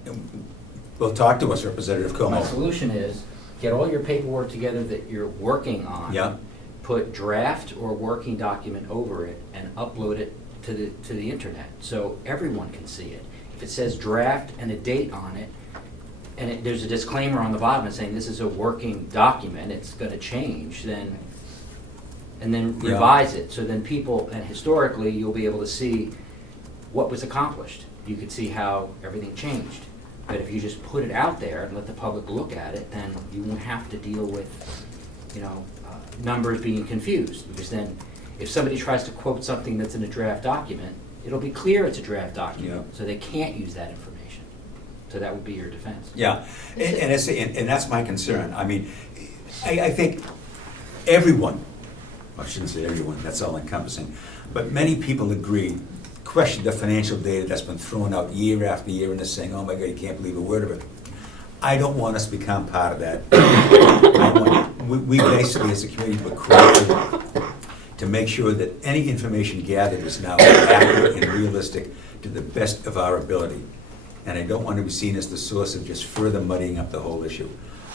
Well, talk to us, Representative My Como. solution is, get all your paperwork together that you're working on. Yeah. Put draft or working document over it and upload it to the internet, so everyone can see it. If it says draft and a date on it, and there's a disclaimer on the bottom saying this is a working document, it's gonna change, and then Yeah. revise it, so then people, and historically, you'll be able to see what was accomplished. You could see how everything changed. But if you just put it out there and let the public look at it, then you won't have to deal with, numbers being confused. Because then, if somebody tries to quote something that's in a draft document, it'll be clear it's a draft document, Yeah. so they can't use that information. So that would be your defense. Yeah, and that's my concern. I mean, I think everyone, I shouldn't say everyone, that's all encompassing, but many people agree, question the financial data that's been thrown out year after year and they're saying, oh my God, you can't believe a word of it. I don't want us to become part of that. We basically, as a community, were created to make sure that any information gathered is now accurate and realistic to the best of our ability. And I don't want to be seen as the source of just further muddying up the whole issue.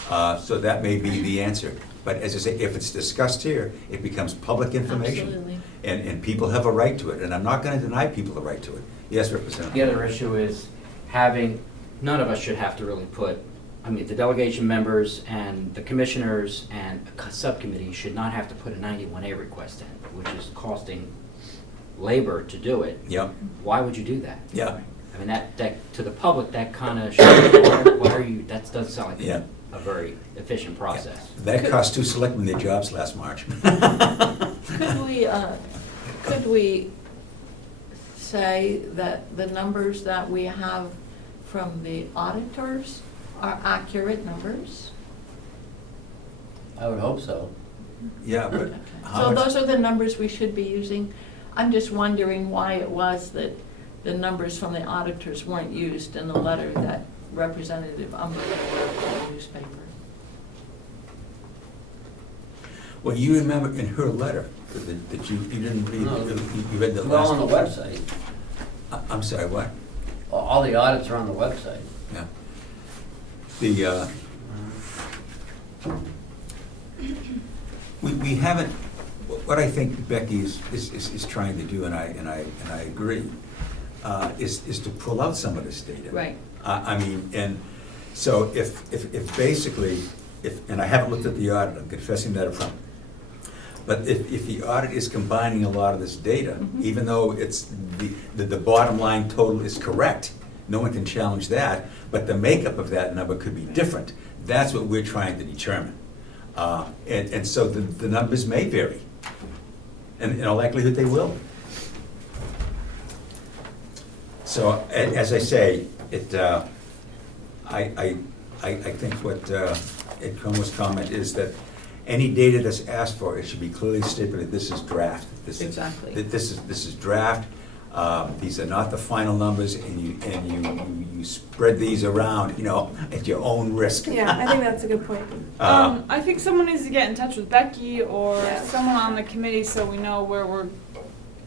So that may be the answer. But as I say, if it's discussed here, it becomes public information. Absolutely. And people have a right to it, and I'm not going to deny people the right to it. Yes, Representative? The other issue is none of us should have to really the delegation members and the commissioners and a subcommittee should not have to put a 91A request in, which is costing labor to do it. Yep. Why would you do that? Yeah. I mean, that to the public, that kind of shows, what are you, that doesn't sound like Yeah. a very efficient process. That cost 2 selectmen their jobs last March. Could we say that the numbers that we have from the auditors are accurate numbers? I would hope so. Yeah, but Okay. how So much? those are the numbers we should be using? I'm just wondering why it was that the numbers from the auditors weren't used in the letter that Representative Umber wrote in the newspaper. Well, you remember in her letter that you didn't read, No. you read the They're all last. on the website. I'm sorry, what? All the audits are on the website. Yeah. We haven't, what I think Becky is trying to do, and I agree, is to pull out some of this data. Right. I mean, and so if basically, and I haven't looked at the audit, I'm confessing that up front. But if the audit is combining a lot of this data, Mhm. even though it's the bottom line total is correct, no one can challenge that, but the makeup of that number could be different. That's what we're trying to determine. And so the numbers may vary. And in all likelihood, they will. So, as I say, I think what Ed Como's comment is that any data that's asked for, it should be clearly stipulated, this is draft. Exactly. This is draft. These are not the final numbers, and you spread these around, at your own risk. Yeah, I think that's a good point. I think someone needs to get in touch with Becky or Yeah. someone on the committee so we know where we're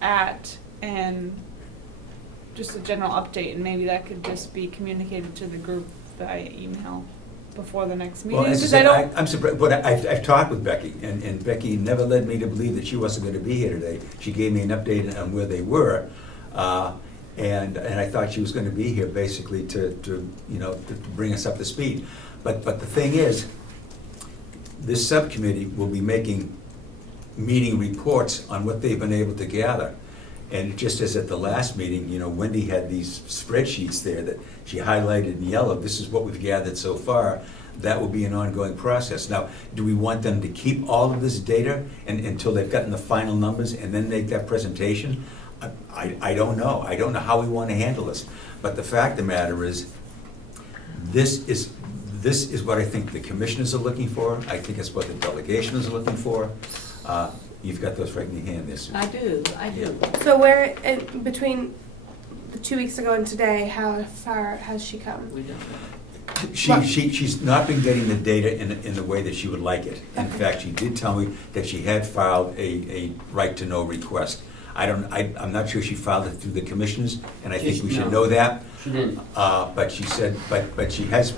at and just a general update, and maybe that could just be communicated to the group via email before the next meeting. Well, as I 'cause said, I'm surprised, but I've talked with Becky, and Becky never led me to believe that she wasn't gonna be here today. She gave me an update on where they were, and I thought she was gonna be here basically to bring us up to speed. But the thing is, this subcommittee will be making meeting reports on what they've been able to gather. And just as at the last meeting, Wendy had these spreadsheets there that she highlighted in yellow. This is what we've gathered so far. That will be an ongoing process. Now, do we want them to keep all of this data until they've gotten the final numbers and then make that presentation? I don't know. I don't know how we want to handle this. But the fact of the matter is, this is what I think the commissioners are looking for. I think it's what the delegation is looking for. You've got those right in your hand, this. I do. So where, between the 2 weeks ago and today, how far has she come? We don't know. She's not been getting the data in the way that she would like it. In fact, she did tell me that she had filed a right to know request. I'm not sure she filed it through the commissioners, and I think we should know that. She didn't. But she said, but she has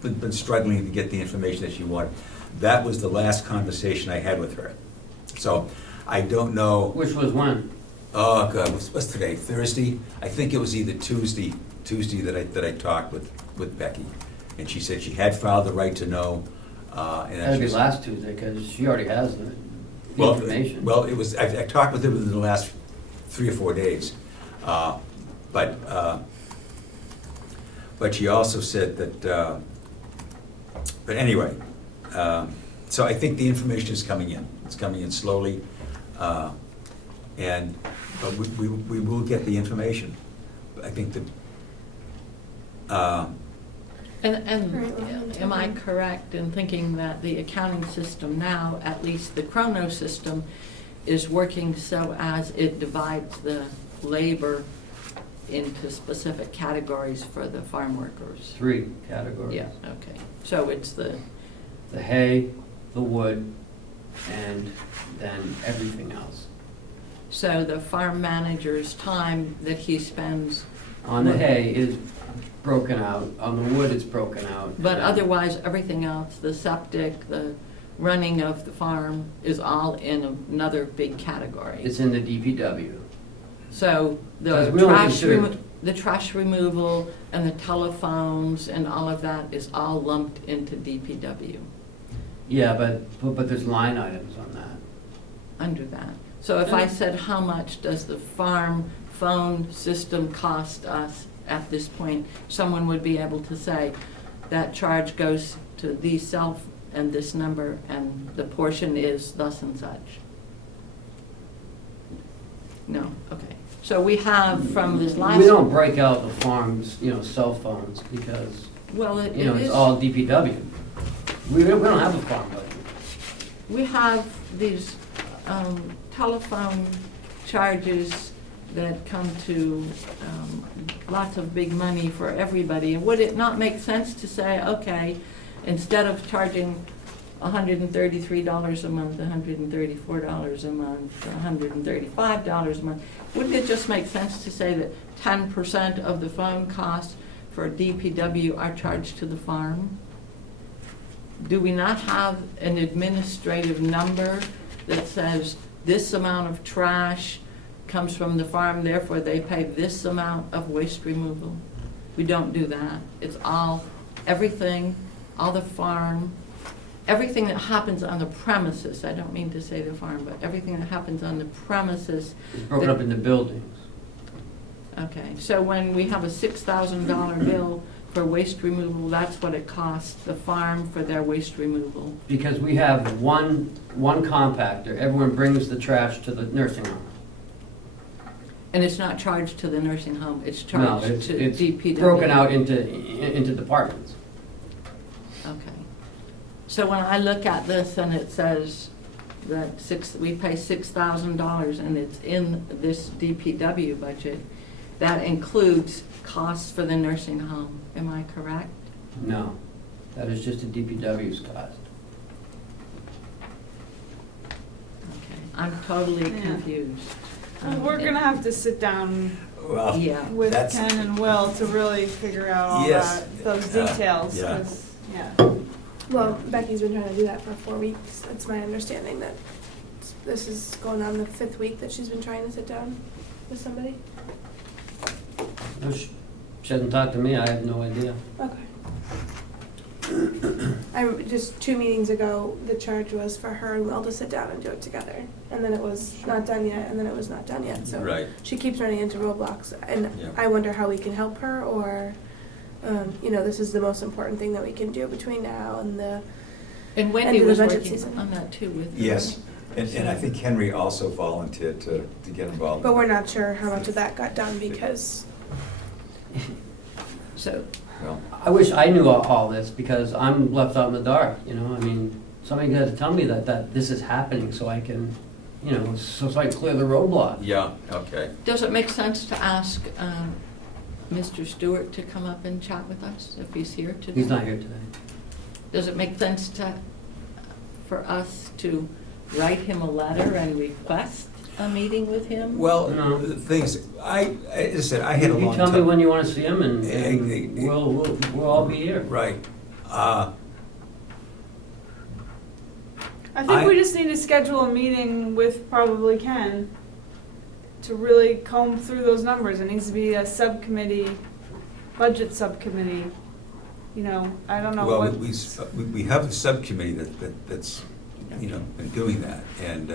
been struggling to get the information that she wanted. That was the last conversation I had with her. So I don't know. Which was when? Oh, God, what's today? Thursday? I think it was either Tuesday that I talked with Becky. And she said she had filed the right to know. And That'd be last Tuesday, because she already has the information. Well, it was, I talked with her within the last 3 or 4 days. But she also said that, but anyway, so I think the information is coming in. It's coming in slowly. But we will get the information. I think that, Am I correct in thinking that the accounting system now, at least the Chrono system, is working so as it divides the labor into specific categories for the farm workers? 3 categories. Yeah, okay. So it's the hay, the wood, and then everything else. So the farm manager's time that he spends. On the hay is broken out, on the wood it's broken out. But otherwise, everything else, the septic, the running of the farm, is all in another big category. It's in the DPW. So Because the we only trash, consider- the trash removal and the telephones and all of that is all lumped into DPW Yeah, but there's line items on that. under that. So if I said, how much does the farm phone system cost us at this point, someone would be able to say, that charge goes to these cell and this number, and the portion is thus and such. No, okay. So we have from this last. We don't break out the farm's, cell phones, because, Well, it it's is. all DPW. We don't have a farm budget. We have these telephone charges that come to lots of big money for everybody. And would it not make sense to say, okay, instead of charging $133 a month, $134 a month, $135 a month, wouldn't it just make sense to say that 10% of the phone costs for DPW are charged to the farm? Do we not have an administrative number that says this amount of trash comes from the farm, therefore they pay this amount of waste removal? We don't do that. It's all, everything, all the farm, everything that happens on the premises, I don't mean to say the farm, but everything that happens on the premises. It's broken up into buildings. Okay, so when we have a $6,000 bill for waste removal, that's what it costs the farm for their waste removal. Because we have one compactor, everyone brings the trash to the nursing home. And it's not charged to the nursing home, it's No, charged to it's DPW. broken out into departments. Okay. So when I look at this and it says that we pay $6,000 and it's in this DPW budget, that includes costs for the nursing home, am I correct? No, that is just a DPW's cost. Okay, I'm totally Yeah. confused. We're gonna have to sit down Well, Yeah. with That's- Ken and Will to really figure out all Yes. those details, Yeah. 'cause, yeah. Well, Becky's been trying to do that for 4 weeks. That's my understanding, that this is going on the 5th week that she's been trying to sit down with somebody. No, She hasn't talked to me, I have no idea. Okay. Just 2 meetings ago, the charge was for her and Will to sit down and do it together. And then it was not done yet, and then it was not done yet, so. Right. She keeps running into roadblocks, and Yeah. I wonder how we can help her, or, this is the most important thing that we can do between now and the. And Wendy End of the was budget working season. on that too with her. Yes, And I think Henry also volunteered to get involved. But we're not sure how much of that got done because So, Well, I wish I knew all this, because I'm left out in the dark, you know, I mean, somebody got to tell me that this is happening, so I can, you know, so I can clear the roadblock. yeah, okay. does it make sense to ask Mr. Stewart to come up and chat with us if he's here today? He's not here today. Does it make sense for us to write him a letter and request a meeting with him? Well, No. the thing is, as I said, I had a You long tell me time. when you want to see him, and Eh, we'll all be here. Right. I think I- we just need to schedule a meeting with probably Ken to really comb through those numbers. It needs to be a subcommittee, budget subcommittee. You know, I don't know Well, what. we have a subcommittee that's, you know, been doing that, and,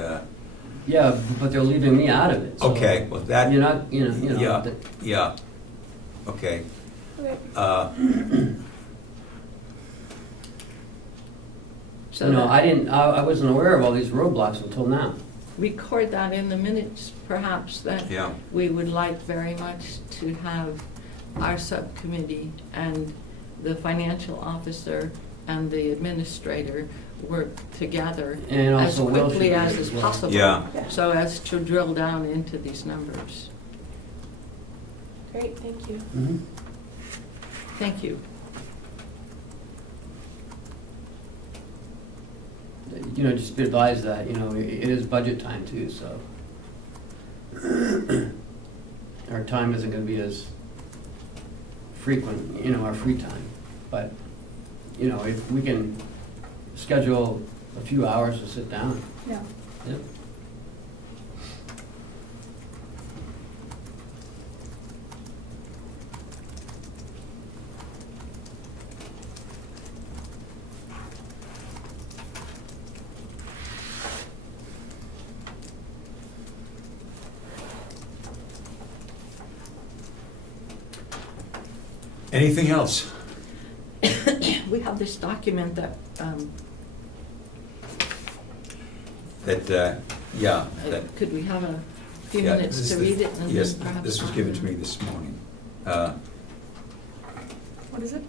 Yeah, but they're leaving me out of it. so okay, well, that. You're not, you know, Yeah, that- yeah, okay. okay. So you know, that- I wasn't aware of all these roadblocks until now. record that in the minutes, perhaps, that Yeah. we would like very much to have our subcommittee and the financial officer and the administrator work together And as also Will should quickly be as here is as well. possible. Yeah. So as to drill down into these numbers. Great, thank you. Mhm. Thank you. You know, just be advised that, you know, it is budget time too, so. Our time isn't gonna be as frequent, you know, our free time. But, you know, if we can schedule a few hours to sit down. Yeah. Yep. Anything else? We have this document that, Yeah, that, could we have a few yeah, minutes this to is read it? And yes, then perhaps this was given to me this morning. What is it?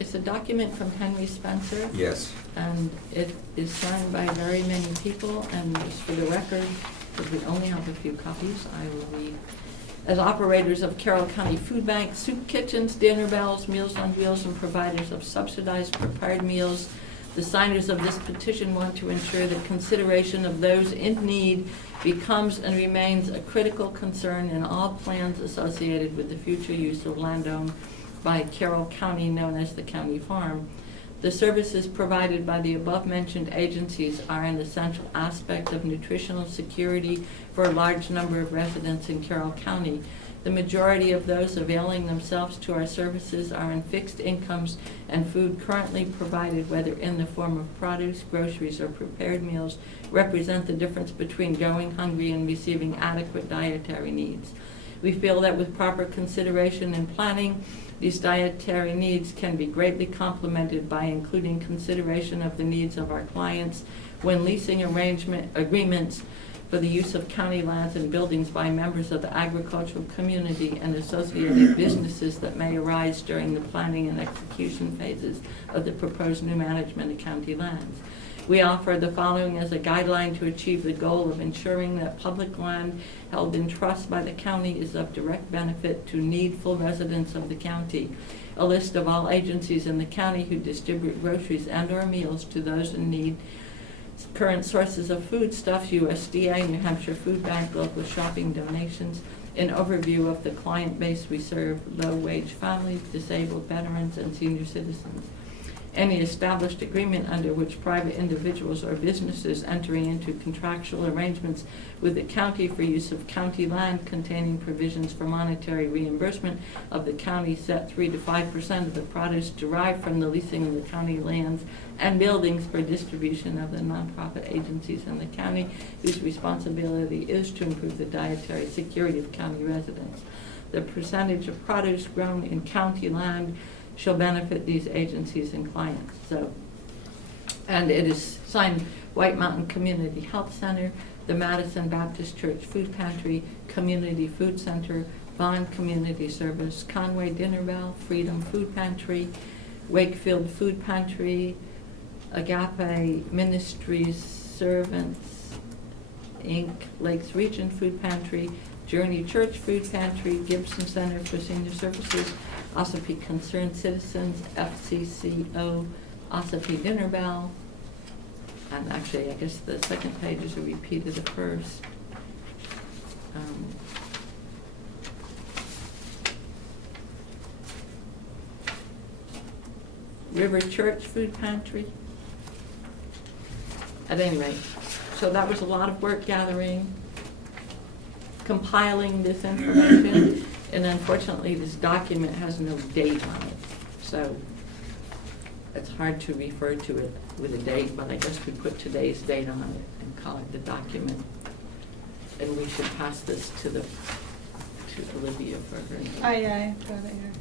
It's a document from Henry Spencer. Yes, And it is signed by very many people, and just for the record, because we only have a few copies, I will read. As operators of Carroll County Food Bank, soup kitchens, dinner bells, Meals on Wheels, and providers of subsidized prepared meals, the signers of this petition want to ensure that consideration of those in need becomes and remains a critical concern in all plans associated with the future use of land owned by Carroll County, known as the county farm. The services provided by the above-mentioned agencies are an essential aspect of nutritional security for a large number of residents in Carroll County. The majority of those availing themselves to our services are in fixed incomes, and food currently provided, whether in the form of produce, groceries, or prepared meals, represent the difference between going hungry and receiving adequate dietary needs. We feel that with proper consideration and planning, these dietary needs can be greatly complemented by including consideration of the needs of our clients when leasing agreements for the use of county lands and buildings by members of the agricultural community and associated businesses that may arise during the planning and execution phases of the proposed new management of county lands. We offer the following as a guideline to achieve the goal of ensuring that public land held in trust by the county is of direct benefit to needful residents of the county. A list of all agencies in the county who distribute groceries and/or meals to those in need. Current sources of foodstuffs, USDA, New Hampshire Food Bank, local shopping donations. An overview of the client base we serve: low-wage families, disabled veterans, and senior citizens. Any established agreement under which private individuals or businesses entering into contractual arrangements with the county for use of county land containing provisions for monetary reimbursement of the county set 3 to 5% of the produce derived from the leasing of the county lands and buildings for distribution of the nonprofit agencies in the county whose responsibility is to improve the dietary security of county residents. The percentage of produce grown in county land shall benefit these agencies and clients. So, and it is signed White Mountain Community Health Center, the Madison Baptist Church Food Pantry, Community Food Center, Vaughn Community Service, Conway Dinner Bell, Freedom Food Pantry, Wakefield Food Pantry, Agape Ministries Servants, Inc., Lakes Region Food Pantry, Journey Church Food Pantry, Gibson Center for Senior Services, Ossipee Concerned Citizens, FCCO, Ossipee Dinner Bell. And actually, I guess the second page is a repeat of the first. River Church Food Pantry. At any rate, so that was a lot of work gathering, compiling this information, and unfortunately, this document has no date on it. So it's hard to refer to it with a date, but I guess we put today's date on it and call it the document. And we should pass this to Olivia for her. I got it here.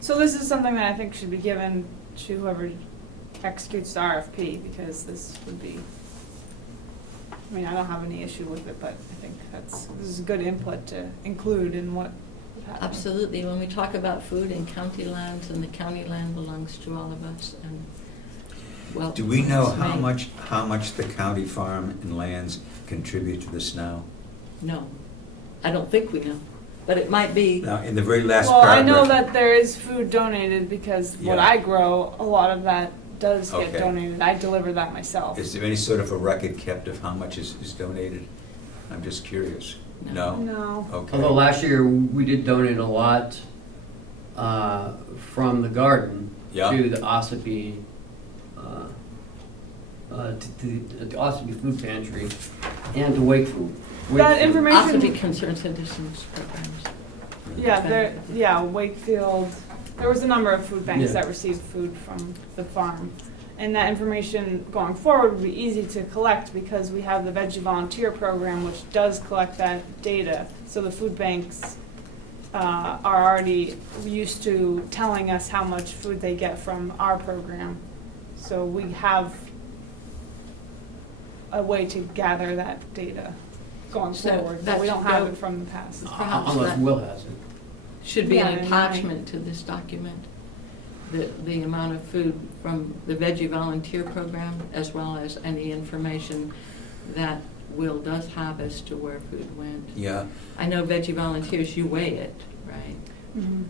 So this is something that I think should be given to whoever executes the RFP, because this would be, I mean, I don't have any issue with it, but I think this is good input to include in what would happen. Absolutely. When we talk about food in county lands, and the county land belongs to all of us, and well. Do we know it's me. how much the county farm and lands contribute to this now? No, I don't think we know, but it might be. Now, in the very last Well, I paragraph. know that there is food donated, because what Yeah. I grow, a lot of that does get Okay. donated. I deliver that myself. Is there any sort of a record kept of how much is donated? I'm just curious. No. No. Okay. Although last year, we did donate a lot from the garden Yeah. to the Ossipee, to the Ossipee Food Pantry and to Wakefield. That information. Ossipee Concerned Citizens Programs. Wakefield, there was a number of food banks Yeah. that received food from the farm. And that information going forward would be easy to collect, because we have the Veggie Volunteer Program, which does collect that data. So the food banks are already used to telling us how much food they get from our program. So we have a way to gather that data going So forward, that but we don't should have go- it from the past. Perhaps Unless that- Will has it. Should be Yeah, an and attachment to this document, the amount of food from the Veggie Volunteer Program, as well as any information that Will does have as to where food went. Yeah. I know Veggie Volunteers, you weigh it, right? Mhm.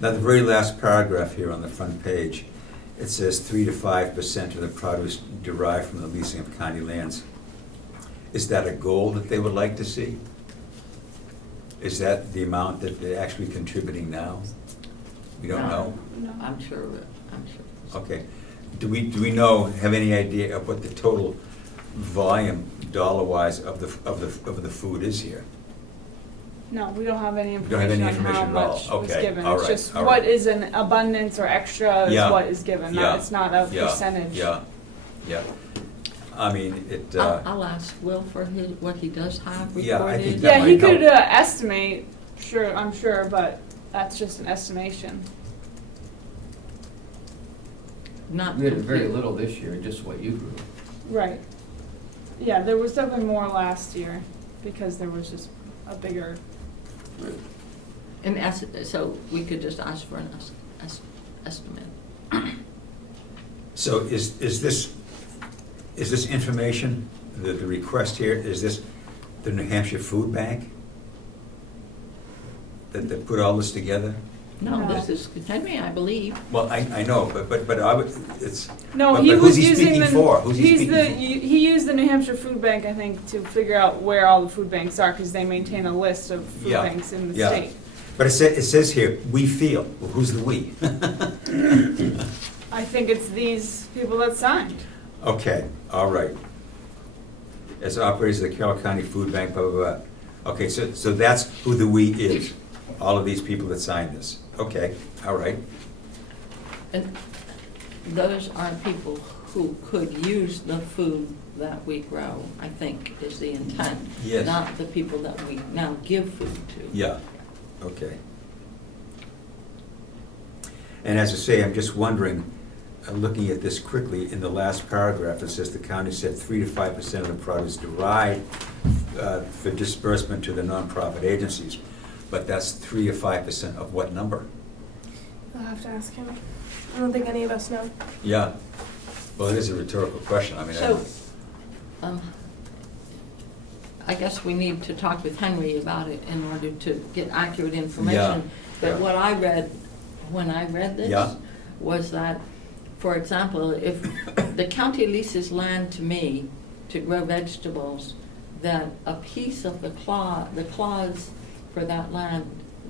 Now, the very last paragraph here on the front page, it says 3 to 5% of the produce derived from the leasing of county lands. Is that a goal that they would like to see? Is that the amount that they're actually contributing now? We don't know? No. I'm sure. Okay. Do we know, have any idea of what the total volume, dollar-wise, of the food is here? No, we don't have any You don't have any information on how information at all. much was Okay, given. all It's right, just all what right. is an abundance or extra is Yeah, what is given. yeah, It's not a Yeah, percentage. Yeah, yeah. I mean, it, I'll ask Will for what he does have recorded. Yeah, I think that Yeah, he might could help. estimate, sure, I'm sure, but that's just an estimation. Not We had very complete. little this year, just what you grew. Right. Yeah, there was definitely more last year, because there was just a bigger, So we could just ask for an estimate. so is this information, the request here, is this the New Hampshire Food Bank that put all this together? No, No. this is Henry, I believe. Well, I know, but I would, it's, no, But he who's was he using speaking the, for? Who's he he's speaking he used the New Hampshire Food Bank, I think, to figure out where all the food banks are, because they maintain a list of food Yeah, banks in the yeah. state. but it says here, we feel. Well, who's the we? I think it's these people that signed. Okay, all right. As operators of the Carroll County Food Bank, blah, blah, blah. Okay, so that's who the we is, all of these people that signed this. Okay, all right. And those are people who could use the food that we grow, I think, is the intent. Yes. Not the people that we now give food to. Yeah, okay. And as I say, I'm just wondering, looking at this quickly, in the last paragraph, it says the county said 3 to 5% of the produce derived for disbursement to the nonprofit agencies. But that's 3 to 5% of what number? I'll have to ask him. I don't think any of us know. Yeah. Well, it is a rhetorical question. I mean, So, I guess we need to talk with Henry about it in order to get accurate information. Yeah. But what I read, when I read this, Yeah. was that, for example, if the county leases land to me to grow vegetables, that a piece of the clause for that land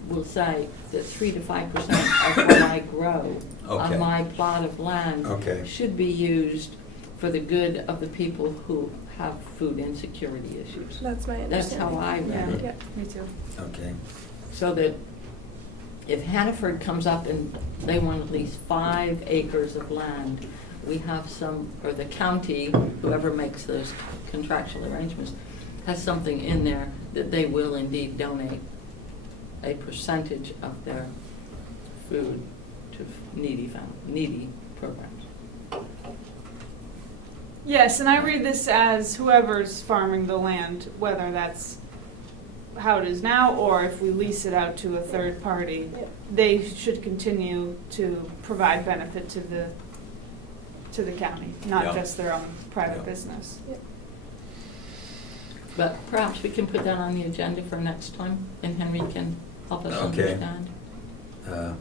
will say that 3 to 5% of what I grow Okay. on my plot of land Okay. should be used for the good of the people who have food insecurity issues. That's my That's understanding. how I read it. Yeah. Me too. okay. So that if Hannaford comes up and they want at least 5 acres of land, we have some, or the county, whoever makes those contractual arrangements, has something in there that they will indeed donate a percentage of their food to needy programs. Yes, and I read this as whoever's farming the land, whether that's how it is now or if we lease it out to a third party, Yeah. they should continue to provide benefit to the county, not Yeah. just their own private Yeah. business. But perhaps we can put that on the agenda for next time, and Henry can help us Okay. understand. Uh,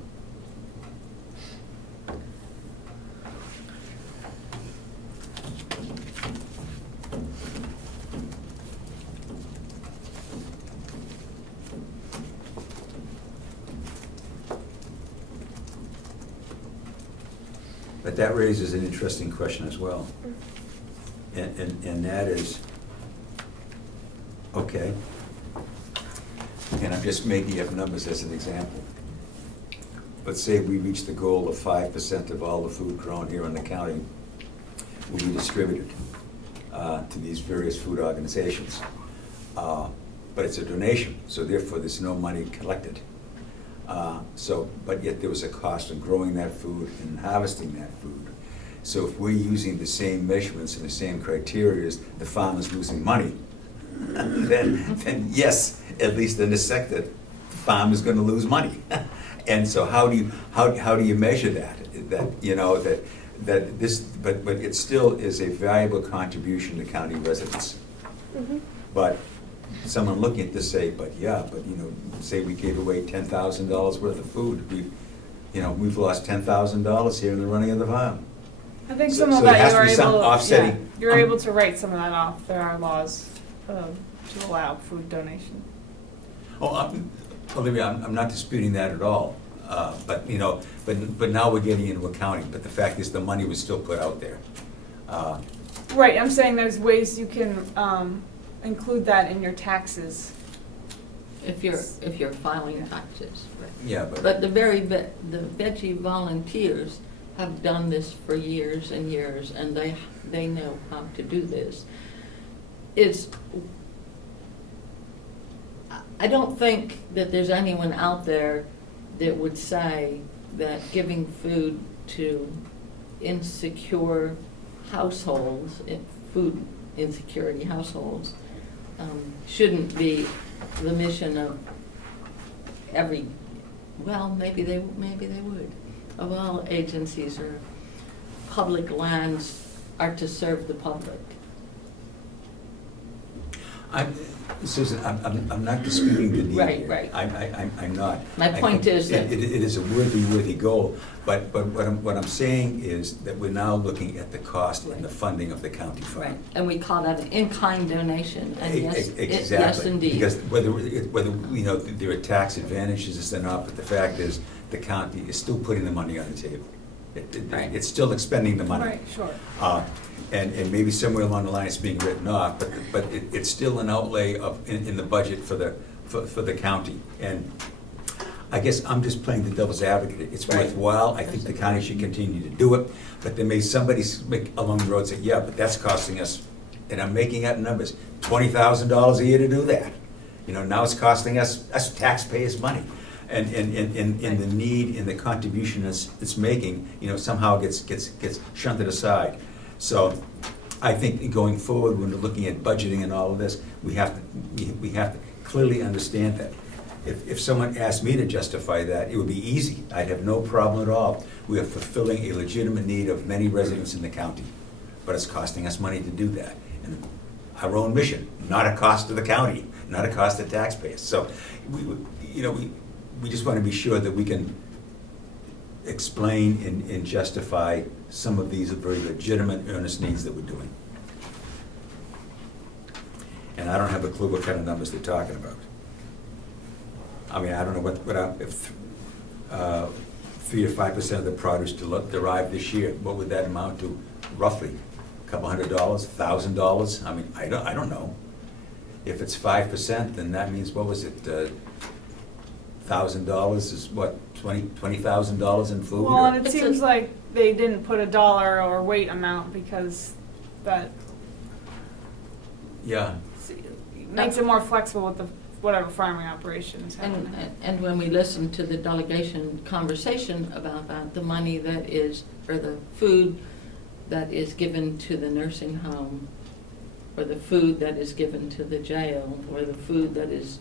But that raises an interesting question as well. And that is, okay, and I'm just making up numbers as an example. Let's say we reach the goal of 5% of all the food grown here in the county will be distributed to these various food organizations. But it's a donation, so therefore there's no money collected. But yet there was a cost of growing that food and harvesting that food. So if we're using the same measurements and the same criteria, the farmer's losing money, then yes, at least in this sector, the farmer's gonna lose money. And so how do you measure that? But it still is a valuable contribution to county residents. Mm-hmm. But someone looking at this say, say we gave away $10,000 worth of food, we've lost $10,000 here in the running of the farm. I think So- some of so there has that to be you're some able, offsetting. you're able to write some of that off. There are laws to allow food donation. Olivia, I'm not disputing that at all, but now we're getting into accounting, but the fact is the money was still put out there. Right, I'm saying there's ways you can include that in your taxes. If you're filing taxes. Yeah, But the veggie volunteers have done this for years and years, and they know how to do this. I don't think that there's anyone out there that would say that giving food to insecure households, food insecurity households, shouldn't be the mission of maybe they would, of all agencies or public lands are to serve the public. Susan, I'm not disputing the need Right, here. right. I'm not. My point is that- It is a worthy goal, but what I'm saying is that we're now looking at the cost and the funding of the county farm. Right, and we call that an in-kind donation, and yes, yes Exactly. indeed. Because whether there are tax advantages or not, but the fact is, the county is still putting the money on the table. Right. It's still expending the money. Right, sure. And maybe somewhere along the line it's being written off, but it's still an outlay in the budget for the county. And I guess I'm just playing the devil's advocate. It's Right. worthwhile. I think the county should continue to do it, but there may somebody along the road say, yeah, but that's costing us, and I'm making up numbers, $20,000 a year to do that. Now it's costing us taxpayers money. and the need and the contribution it's making, somehow gets shunted aside. So I think going forward, when we're looking at budgeting and all of this, we have to clearly understand that. If someone asked me to justify that, it would be easy. I'd have no problem at all. We are fulfilling a legitimate need of many residents in the county, but it's costing us money to do that. And our own mission, not a cost to the county, not a cost to taxpayers. So we just want to be sure that we can explain and justify some of these very legitimate, earnest needs that we're doing. And I don't have a clue what kind of numbers they're talking about. I mean, I don't know if 3 to 5% of the produce derived this year, what would that amount to roughly? A couple $100, $1,000? I mean, I don't know. If it's 5%, then that means, what was it? $1,000 is what, $20,000 in food? Well, and it seems like they didn't put a dollar or weight amount because that Yeah. makes it more flexible with the whatever farming operation is happening. And when we listen to the delegation conversation about that, the money that is, or the food that is given to the nursing home, or the food that is given to the jail, or the food that is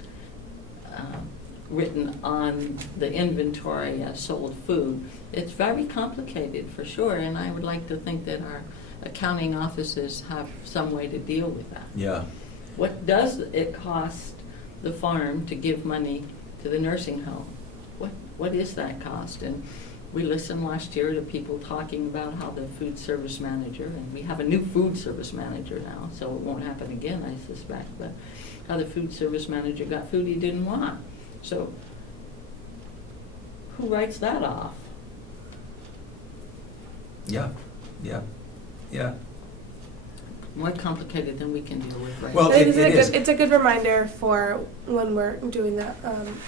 written on the inventory as sold food, it's very complicated for sure, and I would like to think that our accounting offices have some way to deal with that. Yeah. What does it cost the farm to give money to the nursing home? What is that cost? And we listened last year to people talking about how the food service manager, and we have a new food service manager now, so it won't happen again, I suspect, but how the food service manager got food he didn't want. So who writes that off? Yeah. More complicated than we can deal with right Well, now. I think it is. it's a good reminder for when we're doing the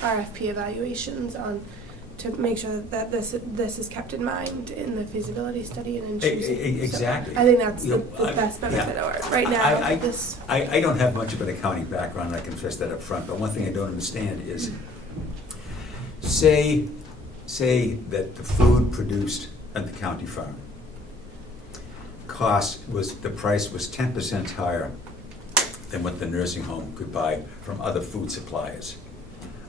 RFP evaluations to make sure that this is kept in mind in the feasibility study and in choosing. Exactly. So I think that's You the know, best benefit yeah. of it. Right now, I don't have much of an accounting background, I confess that up front, but one thing I don't understand is, say that the food produced at the county farm the price was 10% higher than what the nursing home could buy from other food suppliers.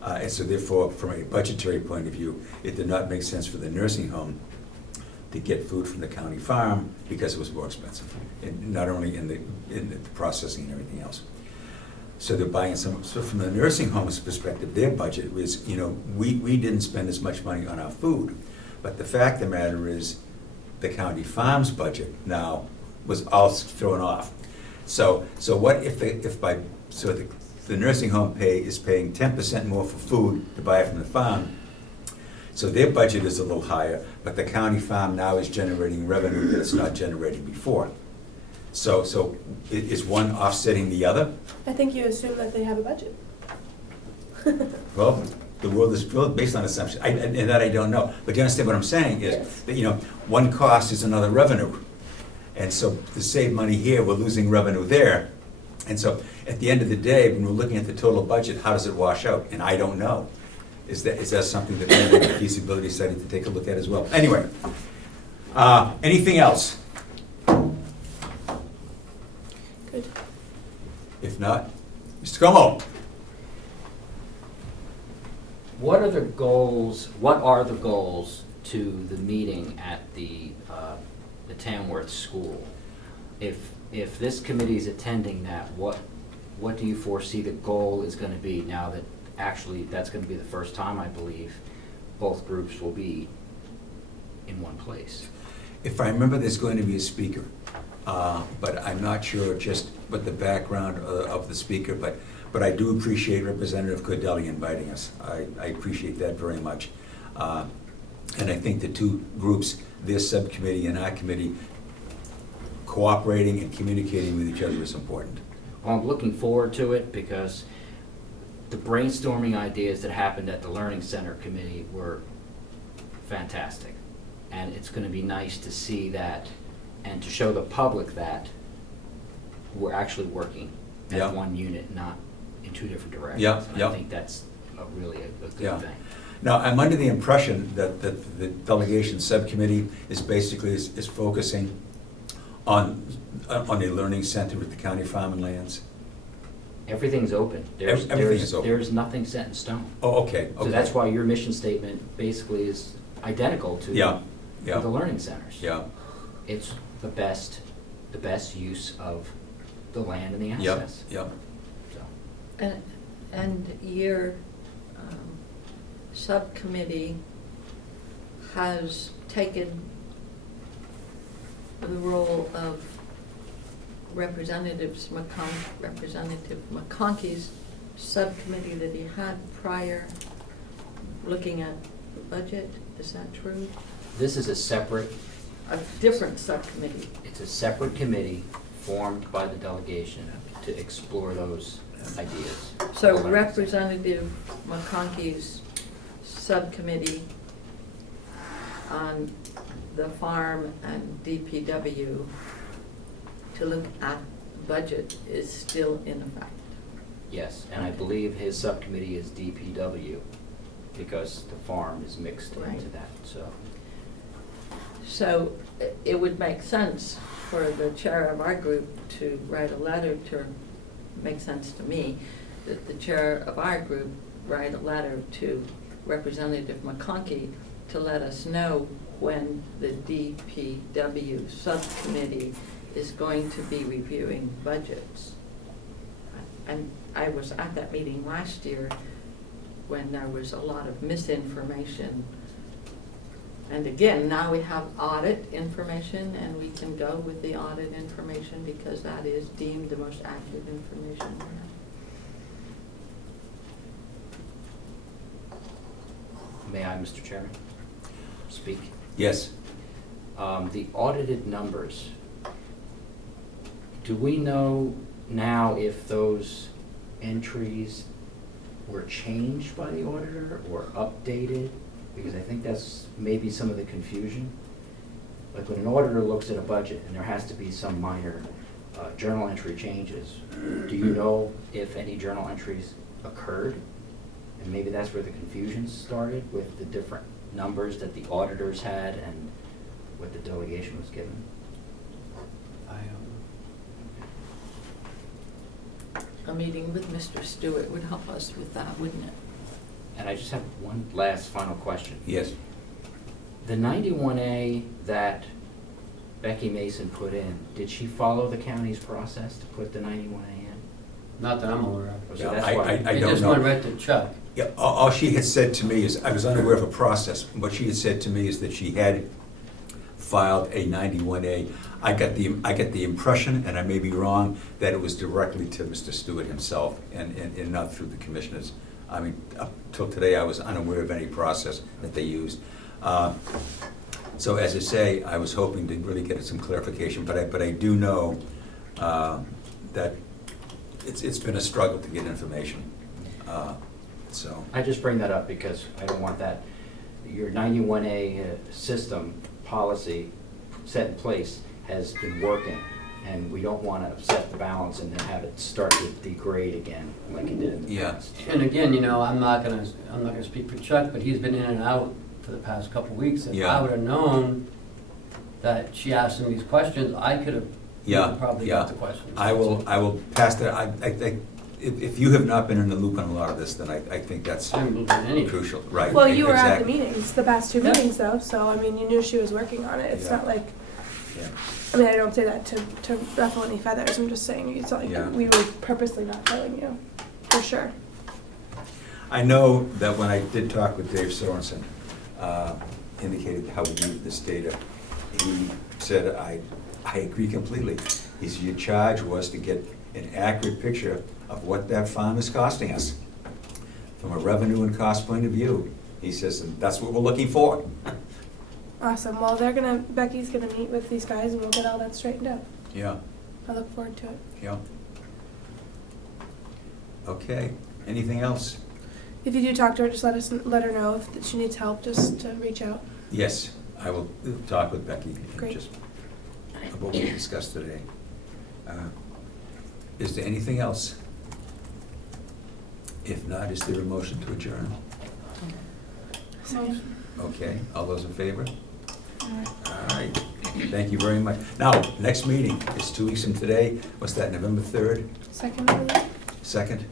And so therefore, from a budgetary point of view, it did not make sense for the nursing home to get food from the county farm because it was more expensive, and not only in the processing and everything else. So they're buying so from the nursing home's perspective, their budget was, we didn't spend as much money on our food. But the fact of the matter is, the county farm's budget now was all thrown off. So what if the nursing home is paying 10% more for food to buy it from the farm, so their budget is a little higher, but the county farm now is generating revenue that it's not generating before. So is one offsetting the other? I think you assume that they have a budget. Well, the world is built based on assumption, and that I don't know. But you understand what I'm saying is Yes. that, one cost is another revenue. And so to save money here, we're losing revenue there. And so at the end of the day, when we're looking at the total budget, how does it wash out? And I don't know. Is that something that we need a feasibility study to take a look at as well? Anyway, anything else? Good. If not, Mr. Como. What are the goals to the meeting at the Tamworth School? If this committee is attending that, what do you foresee the goal is going to be now that actually that's going to be the first time, I believe, both groups will be in one place? If I remember, there's going to be a speaker, but I'm not sure just what the background of the speaker, but I do appreciate Representative Cordelli inviting us. I appreciate that very much. And I think the two groups, this subcommittee and our committee, cooperating and communicating with each other is important. Well, I'm looking forward to it because the brainstorming ideas that happened at the Learning Center Committee were fantastic. And it's going to be nice to see that and to show the public that we're actually working as Yeah. one unit, not in two different directions. Yeah, And yeah. I think that's really a good Yeah. thing. Now, I'm under the impression that the delegation subcommittee is basically is focusing on a learning center with the county farm and lands. Everything's open. Everything is open. There's nothing set in stone. Oh, okay, okay. So that's why your mission statement basically is identical to Yeah, the yeah, learning centers. yeah, It's the best use of the land and the yep, assets. yep. So, And your subcommittee has taken the role of Representative McConkey's subcommittee that he had prior, looking at the budget. Is that true? This is a separate, A different subcommittee. it's a separate committee formed by the delegation to explore those ideas. So Representative McConkey's subcommittee on the farm and DPW to look at budget is still in effect. Yes, and I believe his subcommittee is DPW because the farm is mixed Right. into that, so. So it would make sense for the chair of our group to write a letter to, makes sense to me, that the chair of our group write a letter to Representative McConkey to let us know when the DPW subcommittee is going to be reviewing budgets. And I was at that meeting last year when there was a lot of misinformation. And again, now we have audit information and we can go with the audit information because that is deemed the most accurate information. May I, Mr. Chairman, speak? Yes, The audited numbers, do we know now if those entries were changed by the auditor or updated? Because I think that's maybe some of the confusion. Like when an auditor looks at a budget and there has to be some minor journal entry changes, do you know if any journal entries occurred? And maybe that's where the confusion started with the different numbers that the auditors had and what the delegation was given. A meeting with Mr. Stewart would help us with that, wouldn't it? And I just have one last final question. yes. The 91A that Becky Mason put in, did she follow the county's process to put the 91A in? Not that I'm aware of. So Yeah, that's I why. don't It just know. went right to Chuck. Yeah, all she had said to me is, I was unaware of a process. What she had said to me is that she had filed a 91A. I got the impression, and I may be wrong, that it was directly to Mr. Stewart himself and not through the commissioners. I mean, up till today, I was unaware of any process that they used. So as I say, I was hoping to really get some clarification, but I do know that it's been a struggle to get information. So, I just bring that up because I don't want that, your 91A system policy set in place has been working, and we don't want to upset the balance and then have it start to degrade again like it did in the Yeah. past. And again, I'm not gonna speak for Chuck, but he's been in and out for the past couple of weeks. If Yeah. I would've known that she asked him these questions, I could've probably got the questions. I will pass that. If you have not been in the loop on a lot of this, then I think that's I haven't looked at any. crucial, right? Well, you were at the exactly. meetings, the past two Yeah. meetings though, so I mean, you knew she was working on it. It's Yeah. not like, Yeah. I mean, I don't say that to ruffle any feathers. I'm just saying it's not like Yeah. we were purposely not telling you, for sure. I know that when I did talk with Dave Sorensen, indicated how we use this data, he said, I agree completely. He said, your charge was to get an accurate picture of what that farm is costing us from a revenue and cost point of view. He says, and that's what we're looking for. Awesome. Well, Becky's gonna meet with these guys and we'll get all that straightened out. Yeah, I look forward to it. yeah. Okay, anything else? If you do talk to her, just let her know if she needs help, just to reach out. Yes, I will talk with Becky and Great. just about what we discussed today. Is there anything else? If not, is there a motion to adjourn? Okay, all those in favor? All right, thank you very much. Now, next meeting is 2 weeks from today. What's that, November 3rd, Second, I believe. 2nd?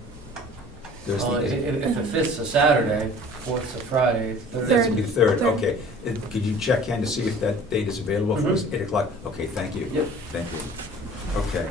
Well, Thursday? if the 5th's a Saturday, 4th's a Friday, That's 3rd. gonna be 3rd, Third. okay. Could you check in to see if that date is available for us? Mhm. 8 o'clock? Okay, thank you. Yep. Thank you. Okay.